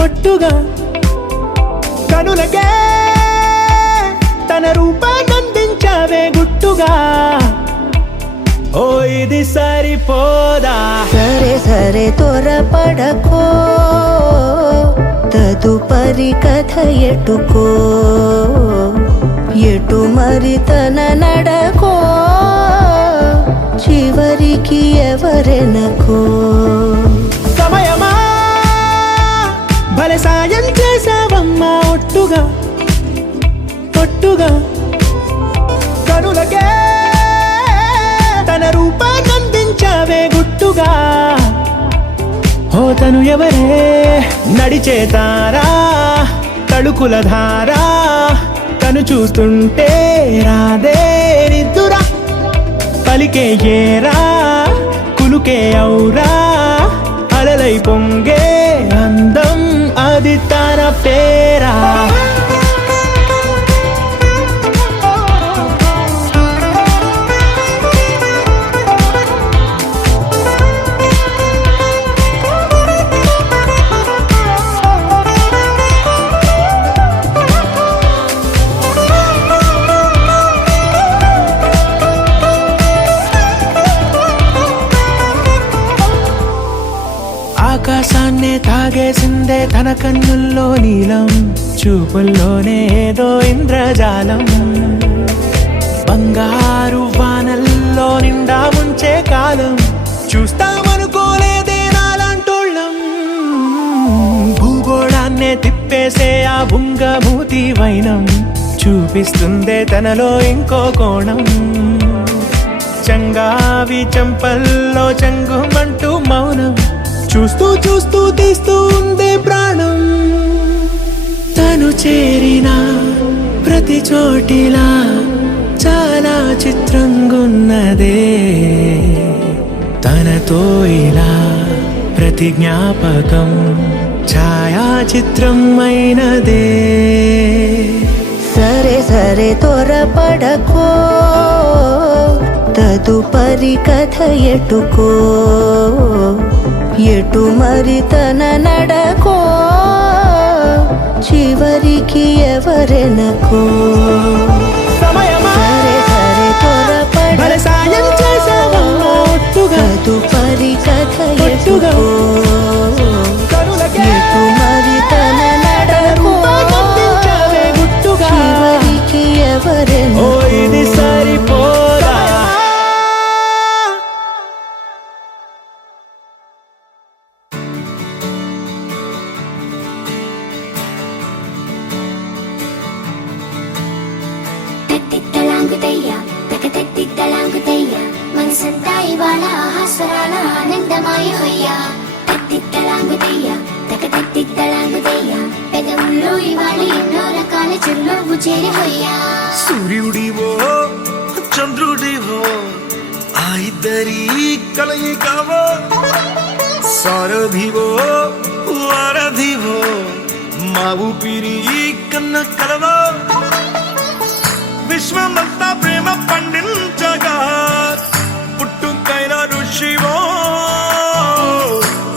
ఒట్టుగా కనులకే తన రూపాన్నందించావే గుట్టుగా ఓ ఇది సరిపోదా సరే సరే త్వరపడకో తదుపరి కథ ఎటుకో ఎటు మరి తన నడకో చివరికి ఎవరెనకో సమయమా భలే సాయం చేసావమ్మా ఒట్టుగా ఒట్టుగా కనులకే తన రూపాన్నందించావే గుట్టుగా ఓ తను ఎవరే నడిచే తారా తళుకుల ధారా తను చూస్తుంటే రాదే నిద్దురా పలికే ఏరా కులుకే ఔరా అలలై పొంగే అందం అది తన పేరా ఆకాశాన్నే తాగేసిందే తన కన్నుల్లో నీలం చూపుల్లోనే ఏదో ఇంద్రజాలం బంగారు వానల్లో నిండా ముంచే కాలం చూస్తామనుకోలేదే నాలాంటోళ్ళం భూగోళాన్నే తిప్పేసే ఆ బుంగమూతి వైనం చూపిస్తుందే తనలో ఇంకో కోణం చంగావి చంపల్లో చంగుమంటూ మౌనం చూస్తూ చూస్తూ తీస్తూ ఉందే ప్రాణం తను చేరిన ప్రతి చోటిలా చాలా చిత్రంగున్నదే తనతో ఇలా ప్రతి జ్ఞాపకం ఛాయాచిత్రం అయినదే సరే సరే త్వరపడకో తదుపరి కథ ఎటుకో ఎటు మరి తన నడకో చివరికి ఎవరెనకో సమయమా సరే సరే భలే సాయం చేసావమ్మా ఒట్టుగా తదుపరి కథ ఒట్టుగా ఎటుకో కనులకే ఎటు మరి తన నడకో కనిపించావే గుట్టుగా చివరికి ఓ ఎవరెనకో ఇది సరిపోదా తెత్తిత్తలాంగుతయ్య తెగతెత్తిత్తలాంగుతయ్య మనసంతా ఇవాళ ఆహాస్వరాల ఆనందమాయ హొయ్య తెత్తిత్తలాంగుతయ్య తెగతెత్తిత్తలాంగుతయ్య పెదవుల్లో ఇవాళ ఎన్నో రకాల చిరునవ్వు చేరి హొయ్య సూర్యుడివో చంద్రుడివో ఆ ఇద్దరి కలయికవో సారథివో వారధివో మా ఊపిరి కన్న కలవో విశ్వమంతా ప్రేమ పండించగా పుట్టుకైన ఋషివో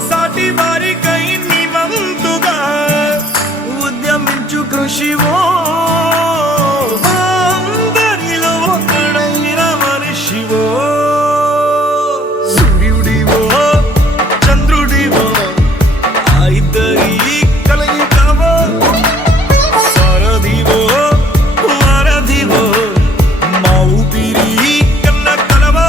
సాటి వారికై నివంతుగా ఉద్యమించు కృషివో అందరిలో ఒకడైన మనిషివో సూర్యుడివో చంద్రుడివో ఆ ఇద్దరి కలయికవో సారథివో వారధివో మా ఊపిరి కన్న కలవో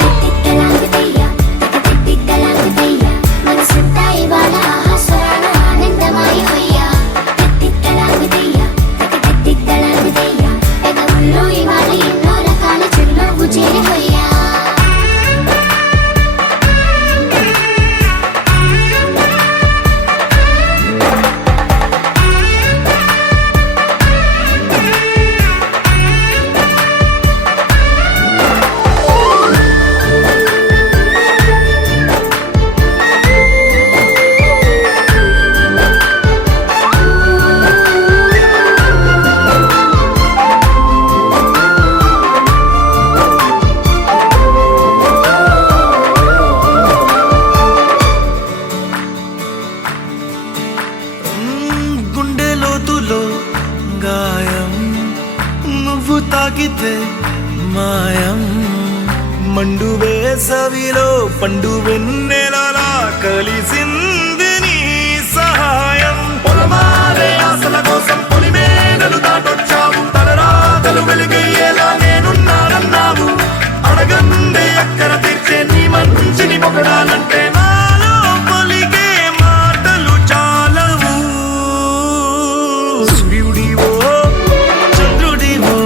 తెత్తిత్తలాంగుతయ్య తెగతెత్తిత్తలాంగుతయ్య మనసంతా ఇవాళ ఆహాస్వరాల ఆనందమాయ హొయ్య తెత్తిత్తలాంగుతయ్య తెగతెత్తిత్తలాంగుతయ్య పెదవుల్లో ఇవాళ ఎన్నో రకాల చిరునవ్వు చేరి హొయ్య గుండె లోతులో గాయం నువ్వు తాకితే మాయం మండు వేసవిలో పండు వెన్నెలలా కలిసింది నీ సహాయం పొలమారే ఆశల కోసం పొలిమేనలు దాటొచ్చావు తలరాతలు వెలుగయ్యేలా నేనున్నానన్నావు అడగందే అక్కర తీర్చే నీ మంచిని పొగడాలంటే నాలో పలికే మాటలు చాలవు సూర్యుడివో చంద్రుడివో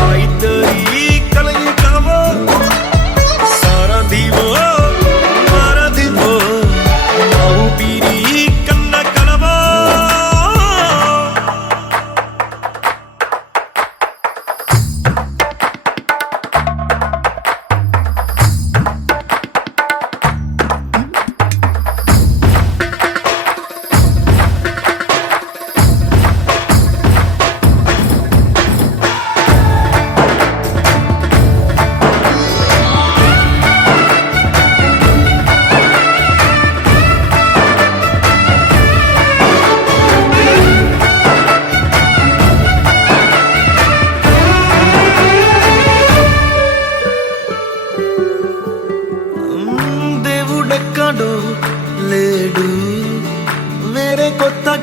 ఆ ఇద్దరి కలయికవో సారథివో వారధివో మా ఊపిరి కన్న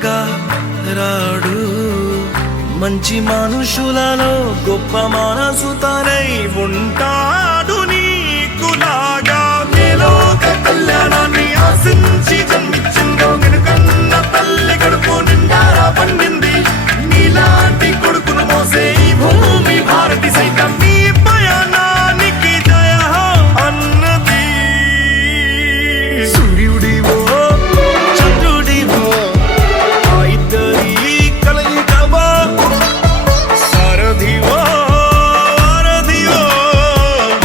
కొత్తగా రాడు. మంచి మనుషులలో గొప్ప మనసు తనై ఉంటాడు. నీకులాగా లోక కళ్యాణాన్ని ఆశించి జన్మించిందో వెనుకన్న తల్లి కడుపు నిండారా పండింది. నీలాంటి కొడుకును మోసే ఈ భూమి భారతి సైతం నీ పయనానికి జయ అన్నది. సూర్యుడివో చంద్రుడివో ఆ ఇద్దరి కలయికవో, సారథివో వారధివో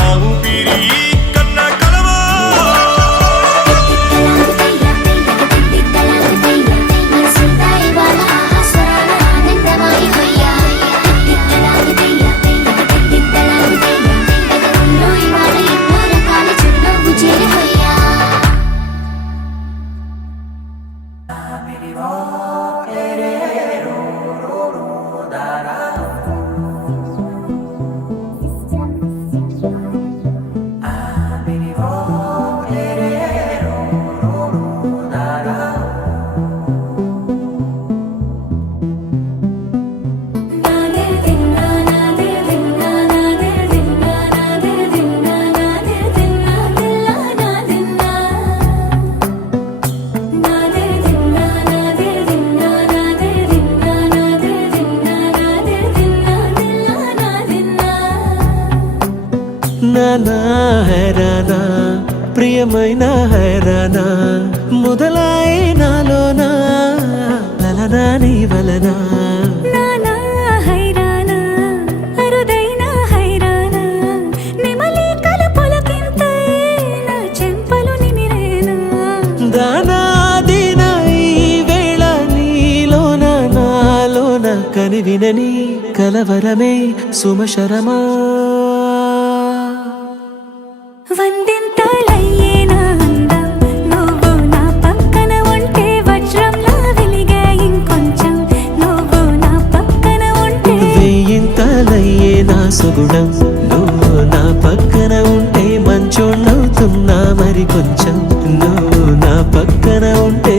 ఆ ఊపిరి కన్న కలవో. మనసంతా ఇవాళ స్వరాల ఆనందమయమయ్యా. ఎగరంలో ఇవాళ ఎన్నో రకాల చిరునవ్వు చేరవయ్యా. నానా హైరానా ప్రియమైన హైరానా మొదలాయి నాలోనా లలనా నీ వలనా. నానా హైరానా అరుదైన హైరానా నెమలి కలుపులకింతై నా చెంపలు నిమిరేనా. దానాదిన ఈ వేళ నీలోన నాలోన కనివినని కలవరమే సుమశరమా. వందింతలయ్యేనా అందం నువ్వు నా పక్కన ఉంటే, వజ్రంలా వెలిగే ఇంకొంచెం నువ్వు నా పక్కన ఉంటే. వేయింతలయ్యే నా సుగుణం నువ్వు నా పక్కన ఉంటే, మంచోళ్ళవుతున్నా మరి కొంచెం నువ్వు నా పక్కన ఉంటే.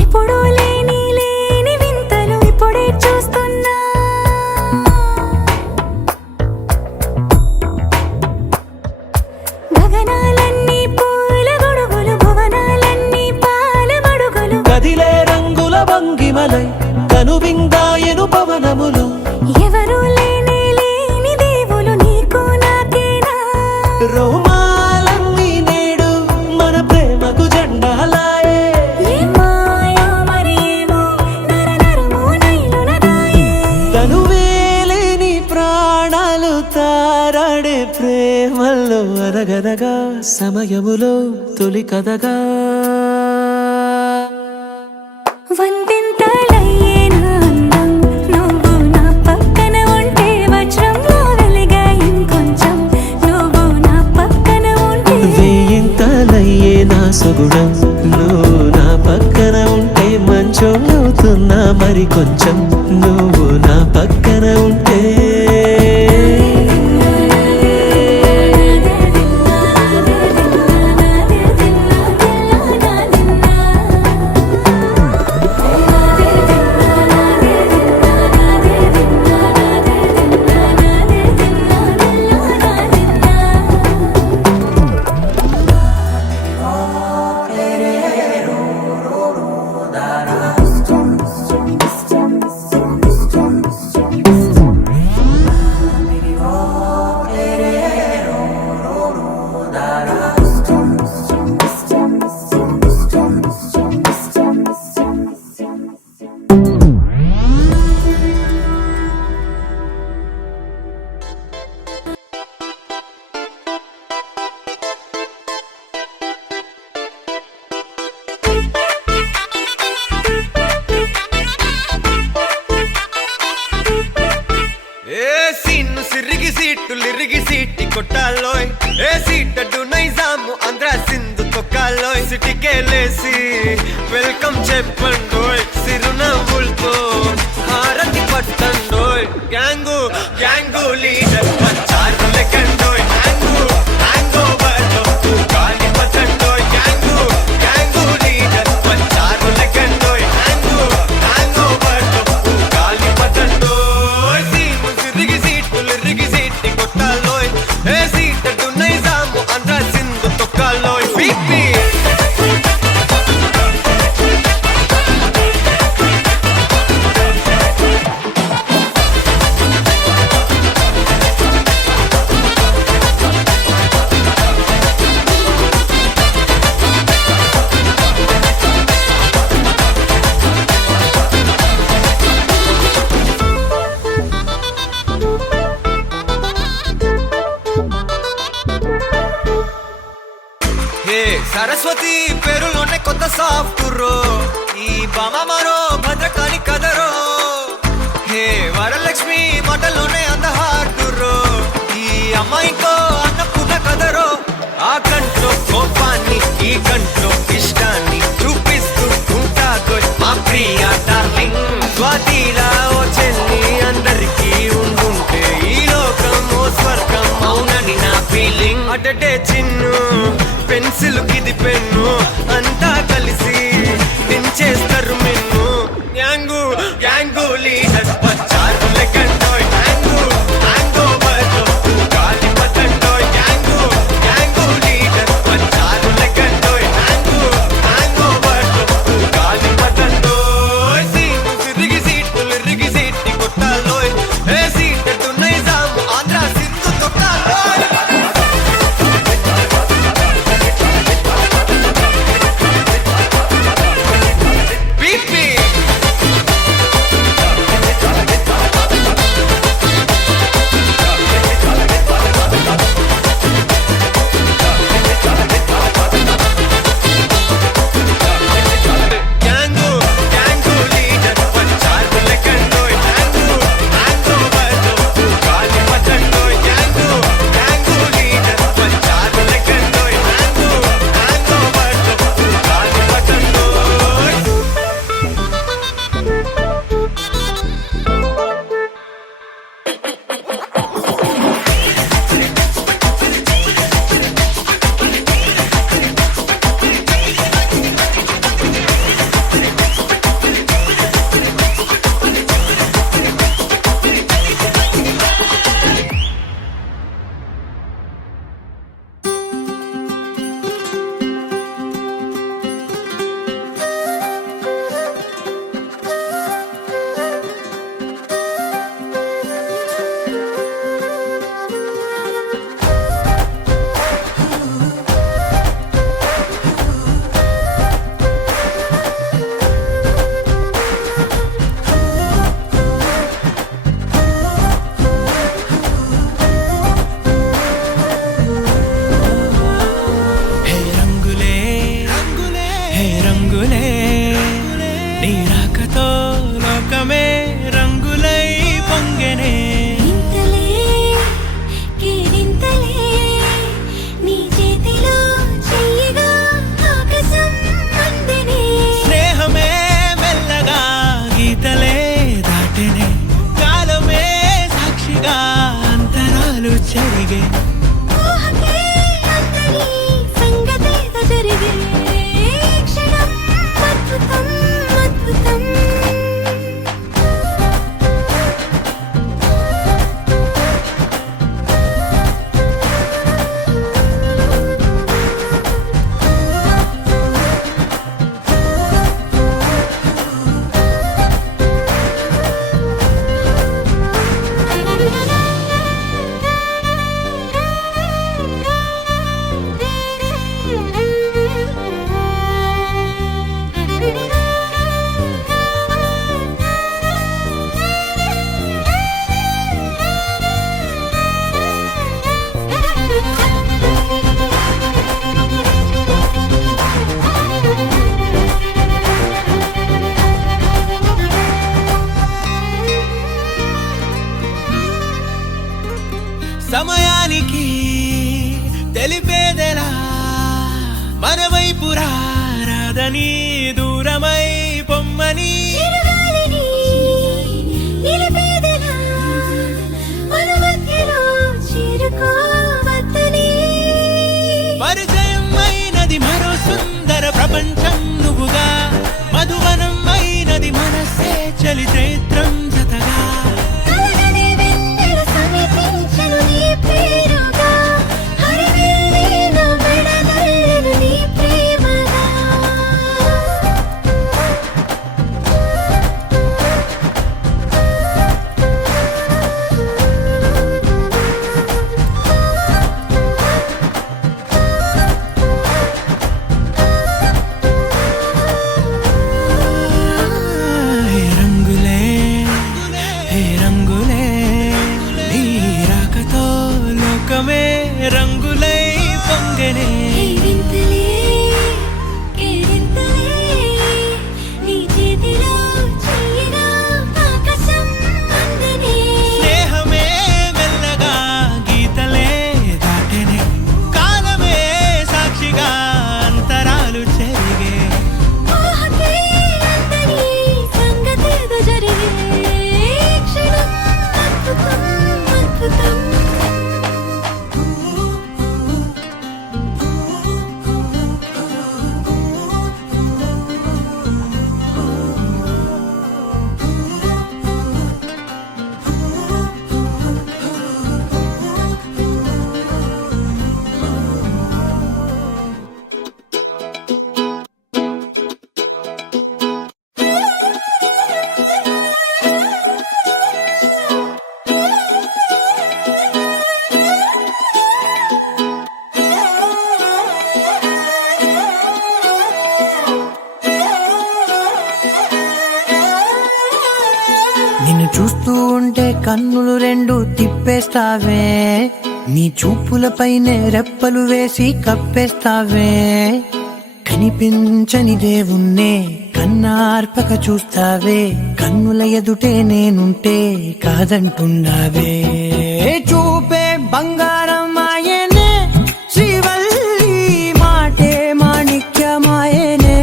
ఎప్పుడూ లేని లేని వింతలు ఇప్పుడే చూస్తున్నా. గగనాలన్నీ పూల గొడుగులు, భువనాలన్నీ పాల మడుగులు. కదిలే రంగుల భంగిమలై కనువిందాయను పవనములు. ఎవరూ లేని లేని దేవులు నీకు నాకేనా. రోమాలన్నీ నేడు మన ప్రేమకు జెండాలాయే. ఏ మాయో మరి ఏమో నరనరమో నైలున దాయే. తనువేలేని ప్రాణాలు తారాడే ప్రేమల్లో అనగనగా సమయములో తొలి కథగా. వందింతలయ్యేనా అందం నువ్వు నా పక్కన ఉంటే, వజ్రంలా వెలిగే ఇంకొంచెం నువ్వు నా పక్కన ఉంటే. వేయింతలయ్యే నా సుగుణం నువ్వు నా పక్కన ఉంటే, మంచోళ్ళవుతున్నా మరి కొంచెం నువ్వు నా పక్కన ఉంటే. తిరిగి సీటి కొట్టాలోయ్ ఏ సీటడ్డు నైజాము ఆంధ్ర సింధు తొక్కాలోయ్ సిటీకే లేసి వెల్కమ్ చెప్పండోయ్ సిరునవ్వులతో హారతి పట్టండోయ్ గ్యాంగు గ్యాంగు లీడర్ పంచారు లెక్కండోయ్ హ్యాంగు హ్యాంగ్ ఓవర్లో గాలి పట్టండోయ్ గ్యాంగు గ్యాంగు లీడర్ పంచారు లెక్కండోయ్ హ్యాంగు హ్యాంగ్ ఓవర్లో గాలి పట్టండోయ్ సీము సిరిగి సీటులు రిగి సీటి కొట్టాలోయ్ ఏ సీటడ్డు నైజాము ఆంధ్ర సింధు తొక్కాలోయ్ పీపీ హే సరస్వతి పేరులోనే కొత్త సాఫ్ట్ రో ఈ బామ మరో భద్రకాళి కదరో హే వరలక్ష్మి మాటలోనే అందహార్డు రో ఈ అమ్మాయికో అన్నపూర్ణ కదరో ఆ కంట్లో కోపాన్ని ఈ కంట్లో ఇష్టాన్ని చూపిస్తూ ఉంటాగో మా ప్రియ డార్లింగ్ స్వాతిలా ఓ చెల్లి అందరికీ ఉండుంటే ఈ లోకం ఓ స్వర్గం అవునని నా ఫీలింగ్ అటటే చిన్ను పెన్సిల్ కిది పెన్ను అంతా కలిసి దించేస్తారు మిన్ను గ్యాంగు గ్యాంగు లీడర్ పచ్చారు లెక్కండోయ్ హ్యాంగు హ్యాంగ్ ఓవర్లో గాలి పట్టండోయ్ గ్యాంగు గ్యాంగు లీడర్ పచ్చారు లెక్కండోయ్ హ్యాంగు హ్యాంగ్ ఓవర్లో గాలి పట్టండోయ్ సీము సిరిగి సీటులు రిగి సీటి కొట్టాలోయ్ ఏ సీటడ్డు నైజాము ఆంధ్ర సింధు తొక్కాలోయ్ సమయానికి తెలిపేదెలా మన వైపు రాదని దూరమై పొమ్మని చిరుగాలిని నిలిపేదెలా మన మధ్యలో చేరుకోవద్దని పరిచయం అయినది మరో సుందర ప్రపంచం నువ్వుగా మధువనం అయినది మనసే చలి చైత్రం జతగా కలగని వెన్నెల సమీపించను నీ పేరుగా హరివెల్లి నా మెడదల్లెను నీ ప్రేమగా హే రంగులే హే రంగులే నీ రాకతో లోకమే రంగులై పొంగనే వింతలే కేరింతలే నీ చేతిలో చెయ్యగా ఆకాశం అందనే స్నేహమే మెల్లగా గీతలే దాటెనే కాలమే సాక్షిగా అంతరాలు చెరిగే ఊహకే అందని సంగతేదో జరిగే క్షణం అద్భుతం అద్భుతం నిన్ను చూస్తూ ఉంటే కన్నులు రెండు తిప్పేస్తావే నీ చూపులపైనే రెప్పలు వేసి కప్పేస్తావే కనిపించని దేవుణ్ణే కన్నార్పక చూస్తావే కన్నుల ఎదుటే నేనుంటే కాదంటున్నావే చూపే బంగారం ఆయనే శ్రీవల్లి మాటే మాణిక్యమాయనే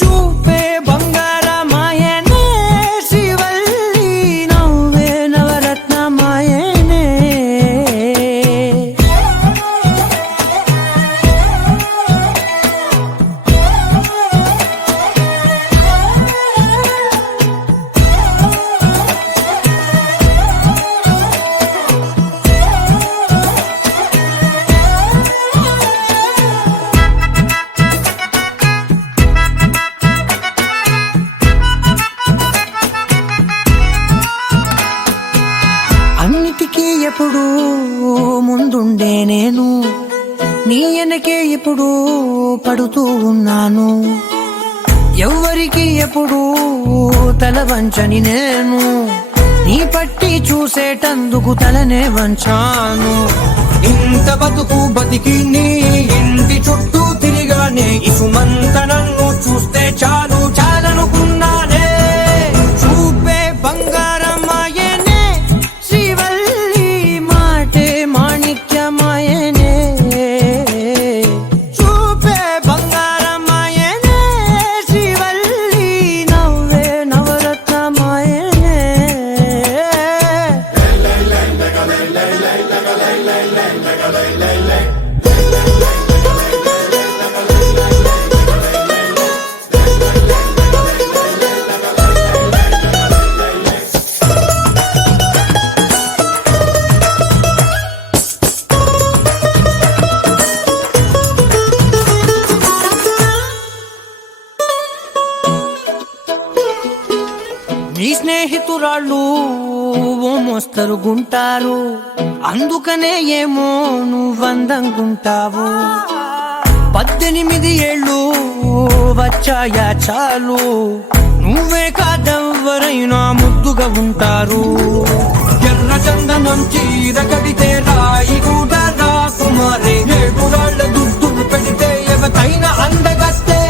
చూపే బంగారమాయనే శ్రీవల్లి నవ్వే నవరత్నమాయనే అన్నిటికీ ఎప్పుడు ముందుండే నేను నీ వెనకే ఎప్పుడు పడుతూ ఉన్నాను ఎవ్వరికి ఎప్పుడు తల వంచని నేను నీ పట్టి చూసేటందుకు తలనే వంచాను ఇంత బతుకు బతికి నీ ఇంటి చుట్టూ తిరిగానే ఇసుమంత నన్ను చూస్తే చాలు చాలనుకున్నానే చూపే బంగారమాయనే శ్రీవల్లి మాటే మాణిక్యమాయనే చూపే బంగారమాయనే శ్రీవల్లి నవ్వే నవరత్నమాయనే నీ స్నేహితురాళ్ళు ఓ మోస్తరు గుంటారు అందుకనే ఏమో నువ్వందంగుంటావు 18 ఏళ్ళు వచ్చాయా చాలు నువ్వే కాదెవ్వరైనా ముద్దుగా ఉంటారు ఎర్ర చందనం చీర కడితే రాయి కూడా రాకుమారే 7 రాళ్ళ దుద్దులు పెడితే ఎవతైనా అందగస్తే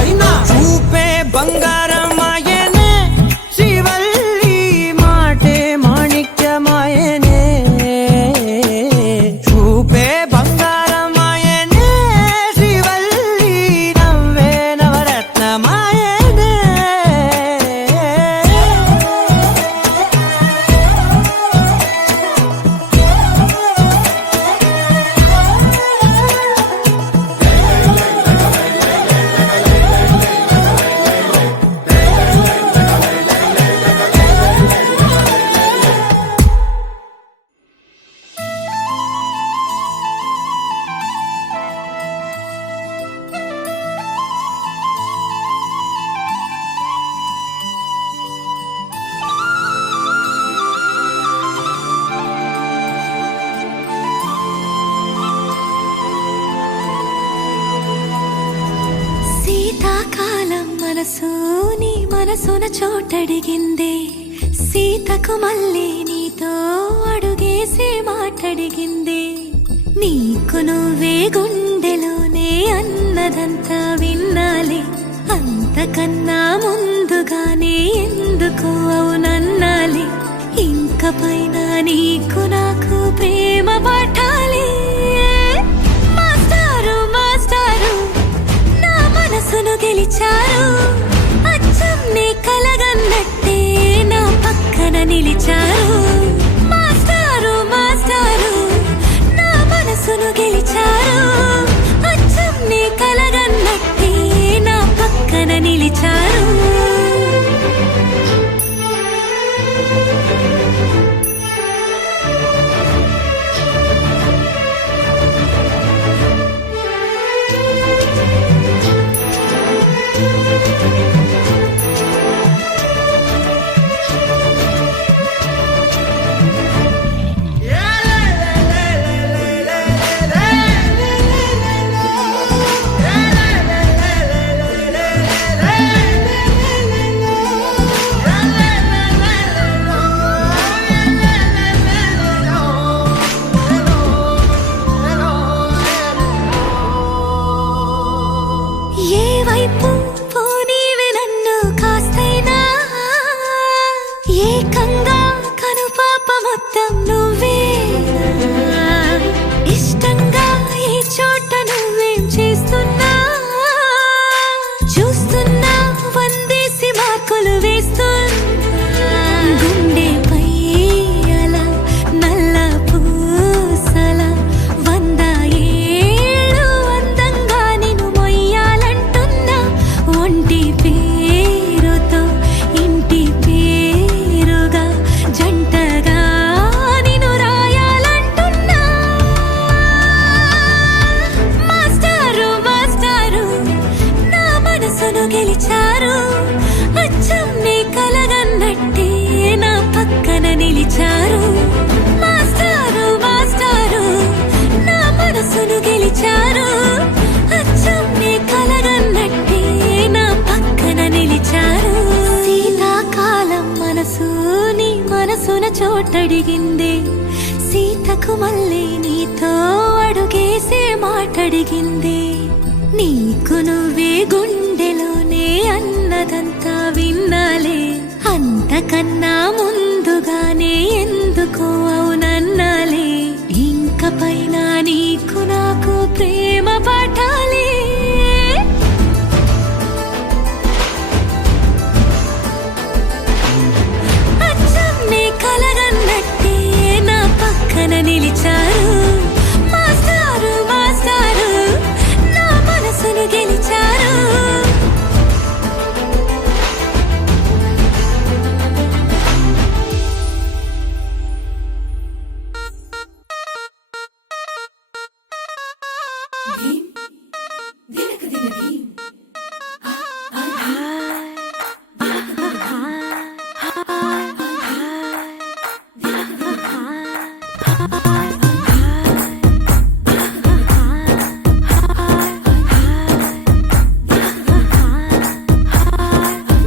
అయినా చూపే బంగారమాయనే శ్రీవల్లి మాటే మాణిక్యమాయనే మనసున చోటడిగిందే సీతకు మళ్ళీ నీతో అడుగేసి మాటడిగిందే నీకు నువ్వే గుండెలోనే అన్నదంతా విన్నాలే అంతకన్నా ముందుగానే ఎందుకు అవునన్నాలే ఇంక పైన నీకు నాకు ప్రేమ పాఠాలే మాస్టారు మాస్టారు నా మనసును గెలిచారు అచ్చం నీ కలగన్నట్టే నా పక్కన నిలిచారు మాస్టారు మాస్టారు నా మనసును గెలిచారు అచ్చం నీ కలగన్నట్టే నా పక్కన నిలిచారు ఏ వైపు పోనీవి నన్ను కాస్తైనా ఏకంగా కనుపాప మొత్తం నువ్వే ఇష్టంగా ఏ చోట నువ్వేం చేస్తున్నా చూస్తున్నా వందేసి మార్కులు వేస్తున్నా గుండెపై అలా నల్ల పూసల 100 ఏళ్ళు అందంగా నిన్ను మొయ్యాలంటున్నా ఒంటి పేరుతో ఇంటి పేరుగా జంటగా నిన్ను రాయాలంటున్నా మాస్టారు మాస్టారు నా మనసును గెలిచారు అచ్చం నీ కలగన్నట్టే నా పక్కన నిలిచారు మాస్టారు మాస్టారు నా మనసును గెలిచారు అచ్చం నీ కలగన్నట్టే నా పక్కన నిలిచారు శీతాకాలం మనసు నీ మనసున చోటడిగిందే సీతకు మళ్ళీ నీతో అడుగేసే మాటడిగిందే నీకు నువ్వే గుండెలోనే అన్నదంతా విన్నాలే అంతకన్నా ముందుగానే ఎందుకు అవునన్నాలే ఇంక పైన నీకు నాకు ప్రేమ పాఠాలే అచ్చం నీ కలగన్నట్టే నా పక్కన నిలిచారు మాస్టారు మాస్టారు నా మనసును గెలిచారు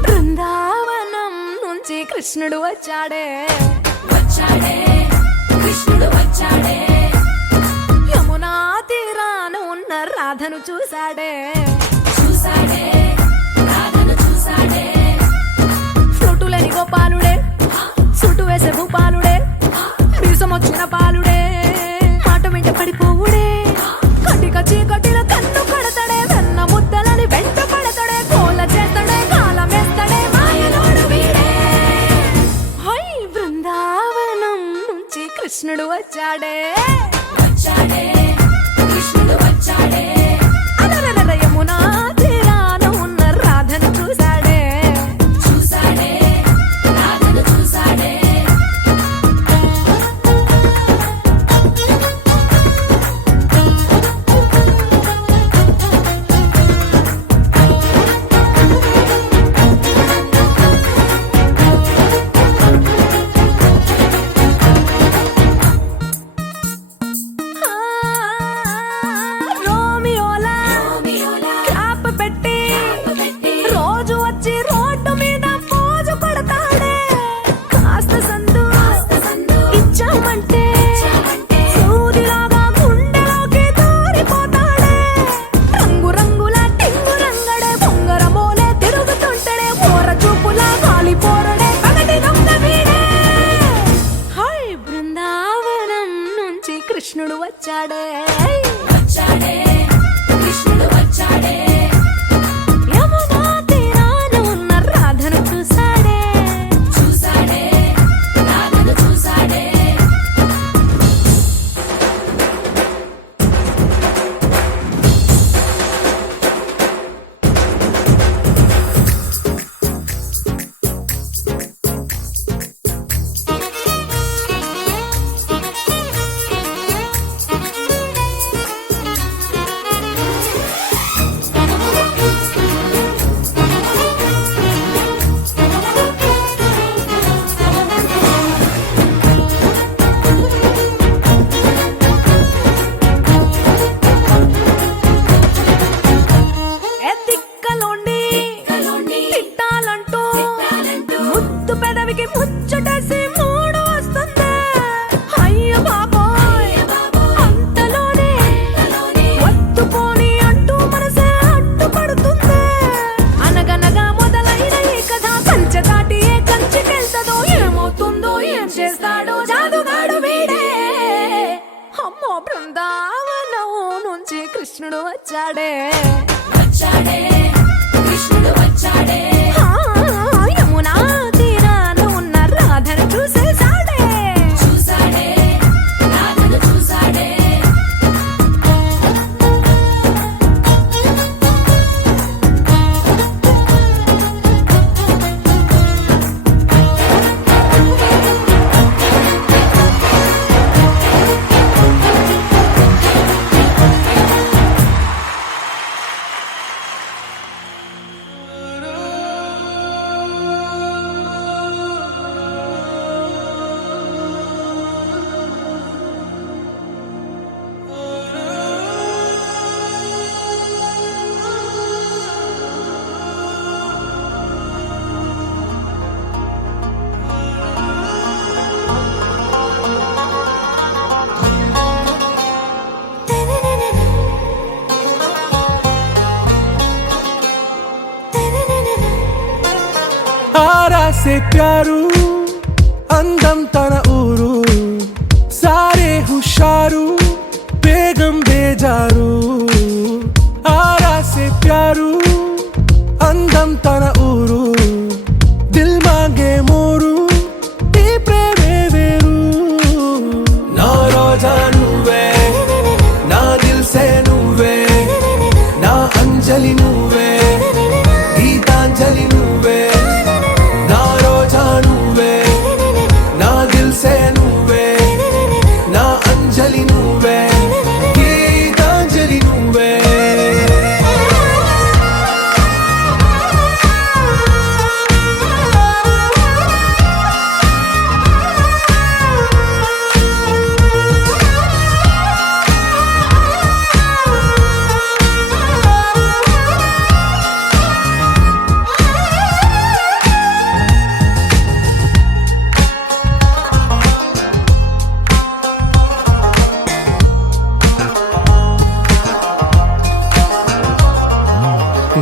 బృందావనం నుంచి కృష్ణుడు వచ్చాడే వచ్చాడే కృష్ణుడు వచ్చాడే యమునా తీరాన ఉన్న రాధను చూశాడే చూశాడే రాధను చూశాడే ఫ్లూటులని గోపాలుడే సుటు వేసే భూపాలుడే వీసమొచ్చిన పాలుడే మాట వెంట పడిపోవుడే కటిక చీకటిలో కన్ను కడతాడే వెన్న ముద్దలని వెంట పడతాడే కోల చేస్తాడే కాలమేస్తాడే మాయలోడు వీడే హై బృందావనం నుంచి కృష్ణుడు వచ్చాడే వచ్చాడే కృష్ణుడు వచ్చాడే అలరల యమునా తీరాన ఉన్న రాధను చూశాడే చూశాడే రాధను చూశాడే వచ్చాడే వచ్చాడే కృష్ణుడు వచ్చాడే యమునా తీరాన ఉన్న రాధను చూసాడే చూసాడే రాధను చూసాడే ముద్దు పెదవికి ముచ్చటేసి మూడు వస్తుంది అయ్య బాబోయ్ అంతలోనే వత్తుపోని అంటూ మనసే అడ్డుపడుతుంది అనగనగా మొదలైన ఈ కథ కంచె దాటి ఏ కంచెకెళ్తదో ఏమవుతుందో ఏం చేస్తాడో జాదుగాడు వీడే అమ్మో బృందావనం నుంచి కృష్ణుడు వచ్చాడే వచ్చాడే కృష్ణుడు వచ్చాడే యమునా తీరాన ఉన్న రాధను చూసేసాడే చూసాడే రాధను చూసాడే आरा से प्यारू అందం తన ఊరు సారే హుషారు బేగం బేజారు ఆరా సే ప్యారు అందం తన ఊరు దిల్ మాంగే మోరు ఈ ప్రేమే వేరు నా రోజా నువ్వే నా దిల్ సే నువ్వే నా అంజలి నువ్వే గీతాంజలి నువ్వే నా రోజా నువ్వే నా దిల్ సే నువ్వే నా అంజలి నువ్వే గీతాంజలి నువ్వే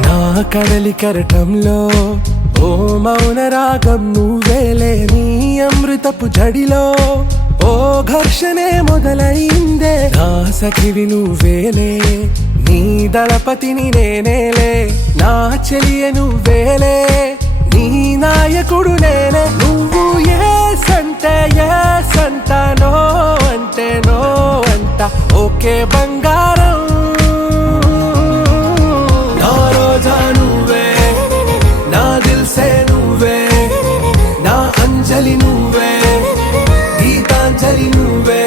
నా కడలి కరటంలో ఓ మౌన రాగం నువ్వేలే నీ అమృతపు జడిలో ఓ ఘర్షణే మొదలైందే నా సఖివి నువ్వేలే నీ దళపతిని నేనేలే నా చెలియ నువ్వేలే నీ నాయకుడు నేనే నువ్వు ఏ సంట నో అంటే నో అంట ఓకే బంగారం నా రోజా నువ్వే నా దిల్ సే నువ్వే నా అంజలి నువ్వే గీతాంజలి నువ్వే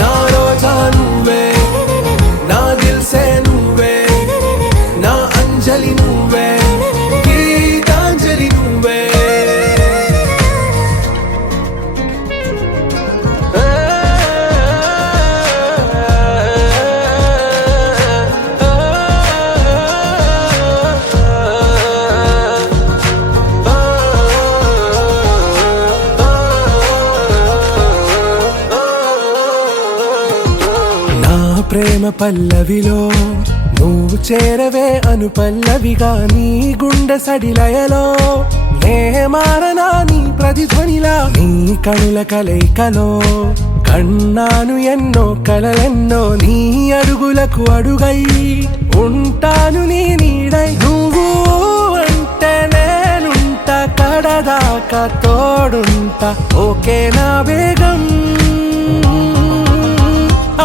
నా రోజా నువ్వే నా దిల్ సే నువ్వే నా అంజలి నువ్వే గీతాంజలి నువ్వే ప్రేమ పల్లవిలో నువ్వు చేరవే అను పల్లవిగా నీ గుండె సడిలయలో నే మారనా నీ ప్రతిధ్వనిలా నీ కనుల కలయికలో కన్నాను ఎన్నో కలలెన్నో నీ అడుగులకు అడుగై ఉంటాను నీ నీడై నువ్వు అంటే నేనుంట కడదాకా తోడుంటా ఓకే నా వేగం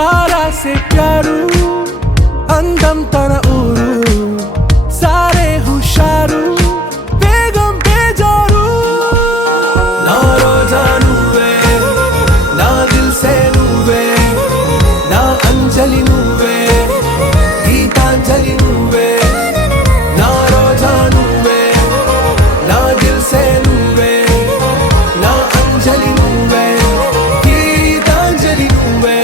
ఆరాసే ప్యారు అందం తన ఊరు సారే హుషారు వేగం బేజారు నా రోజా నువ్వే నా దిల్సే నువ్వే నా అంజలి నువ్వే గీతాంజలి నువ్వే నా రోజా నువ్వే నా దిల్సే నువ్వే నా అంజలి నువ్వే గీతాంజలి నువ్వే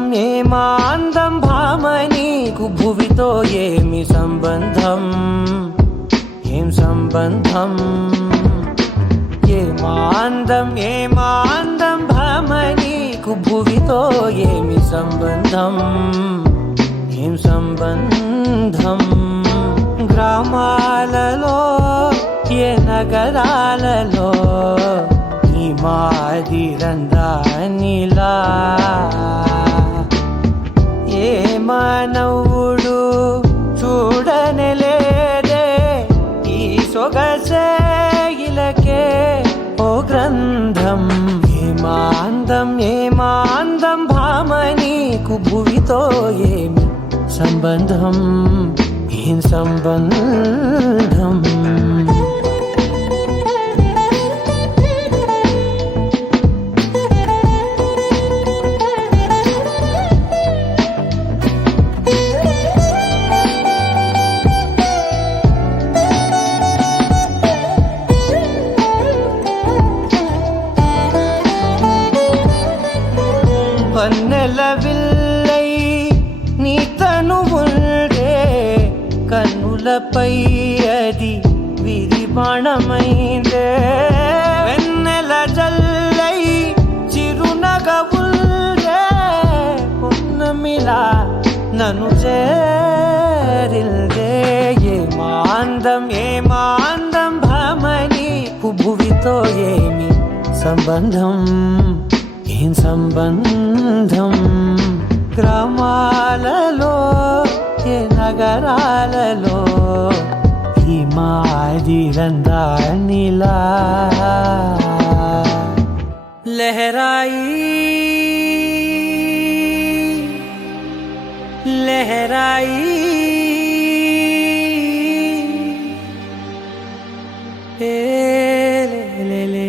ఏమాందం భామ నీకు భువితో ఏమి సంబంధం ఏం సంబంధం ఏమాందం భామ నీకు భువితో ఏమి సంబంధం ఏం సంబంధం గ్రామాలలో ఏ నగరాలలో ఈ మాదిరందానిలా ఏ మానవుడు చూడనలేదే ఈ సొగసే ఇలకే ఓ గ్రంథం ఏమాందం భామ నీకు భువితో ఏమి సంబంధం ఏం సంబంధం పన్నెల విల్లై నీ తనువుండే కన్నులపై అది విరిబాణమైందే వెన్నెల జల్లై చిరునగవుల్డే పున్నమిలా నన్ను చేరిల్దే ఏమాందం భామని భువితో ఏమి సంబంధం ఏం సంబంధం గ్రామాలలో ఏ నగరాలలో ఈ మాదిరందానిలా లహరాయి ఏ లే లే లే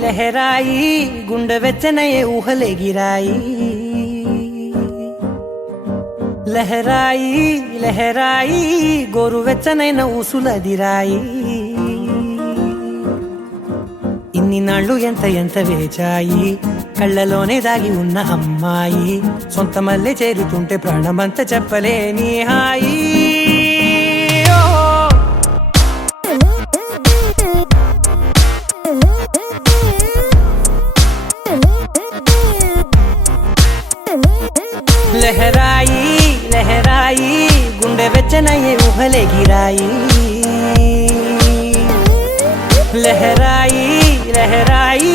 లహరాయి గుండె వెచ్చనయే ఊహలెగిరాయి లహరాయి గోరు వెచ్చనైన ఊసులదిరాయి ఇన్ని నాళ్ళు ఎంత వేచాయి కళ్ళలోనే దాగి ఉన్న అమ్మాయి సొంత మల్లె చేరుతుంటే ప్రాణమంతా చెప్పలేని హాయి లహరాయి గుండె వెచ్చనయ్యే ఊహలెగిరాయి లహరాయి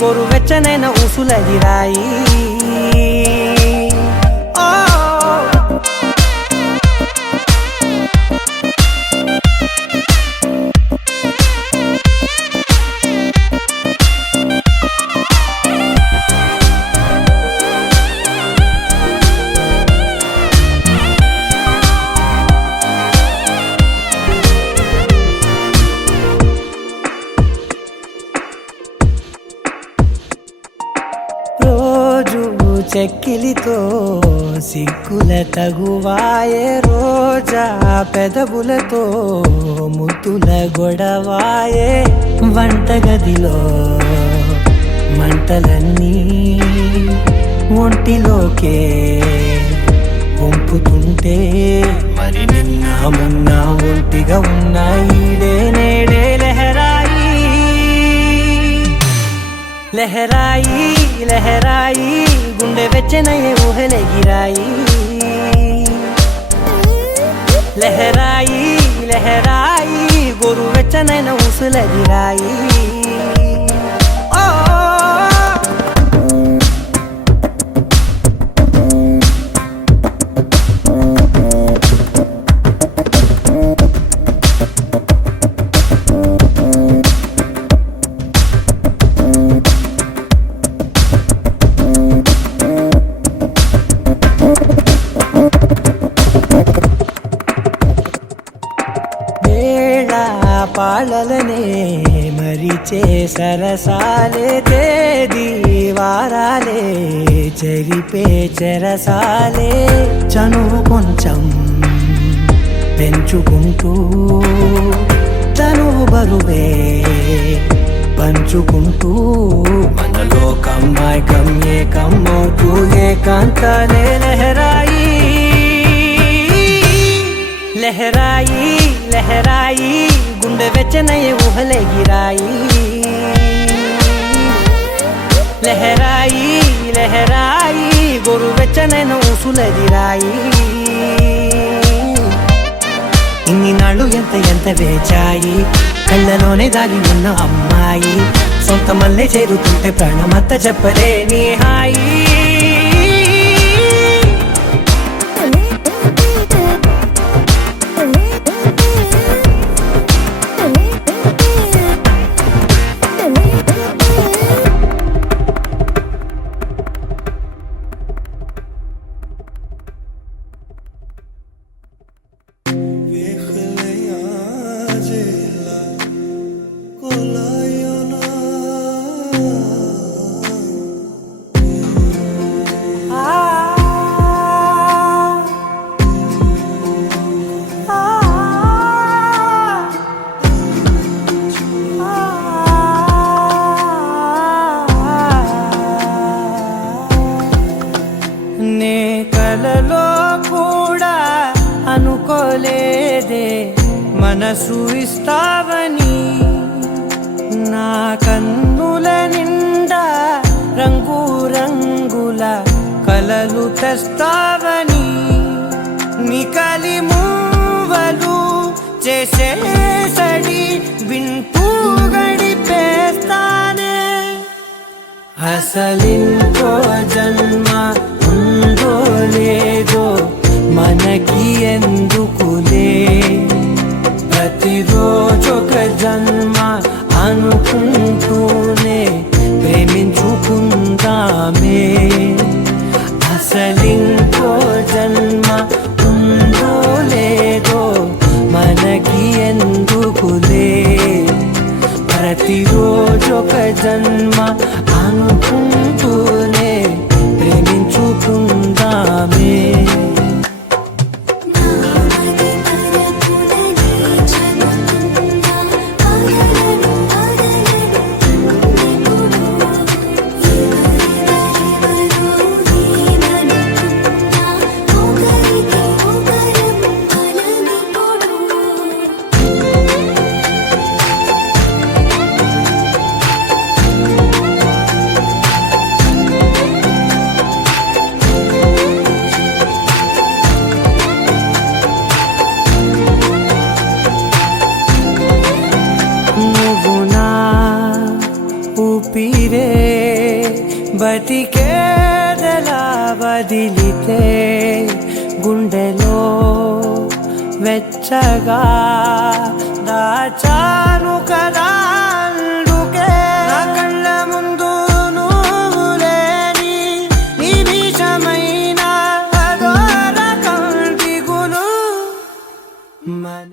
గోరు వెచ్చనైన ఊసులదిరాయి రోజు చెక్కిలితో సిగ్గుల తగువాయే రోజా పెదవులతో ముద్దుల గొడవాయే వంటగదిలో మంటలన్నీ ఒంటిలోకే వంపుతుంటే మరి నిన్న మొన్న ఒంటిగా ఉన్నాయి నేడే లహరాయి లహరాయి లహరాయి గుండె వెచ్చనయ్యే ఊహలెగిరాయి లహరాయి లహరాయి గోరు వెచ్చనైన ఊసులెగిరాయి పాలలనే మరిచే సరసాలే తేదీ వారాలే చెరిపే చెరసాలే చనువు కొంచెం పెంచుకుంటూ తనువు బరువే పంచుకుంటూ మనలో కమ్మాయికం ఏకమవుతూ ఏకాంతాలే లహరాయి లహరాయి లహరాయి గుండె వెచ్చనయ్యే ఊహలెగిరాయి లహరాయి లహరాయి గోరు వెచ్చనైన ఊసులెగిరాయి ఇన్ని నాళ్ళు ఎంత వేచాయి కళ్ళలోనే దాగి ఉన్న అమ్మాయి సొంత మల్లె చేరుతుంటే ప్రాణమంతా చెప్పలేని హాయి నే కలలో కూడా అనుకోలేదే మనసు ఇస్తావని నా కన్నుల నిండా రంగు రంగుల కలలు తెస్తావని నికలి మూవలు చేసేసడి వింటూ గడిపేస్తానే అసలింకో జన్మ ఉందో లేదో మనకి ఎందుకులే ప్రతిరోజొక జన్మ అనుకుంటూనే ప్రేమించుకుందామే అసలింకో జన్మ ఉందో లేదో మనకి ఎందుకులే ప్రతిరోజొక జన్మ అనుకుంటూనే ప్రేమించుకుందామే ఊపిరే బతికేదలా వదిలితే గుండెలో వెచ్చగా దాచా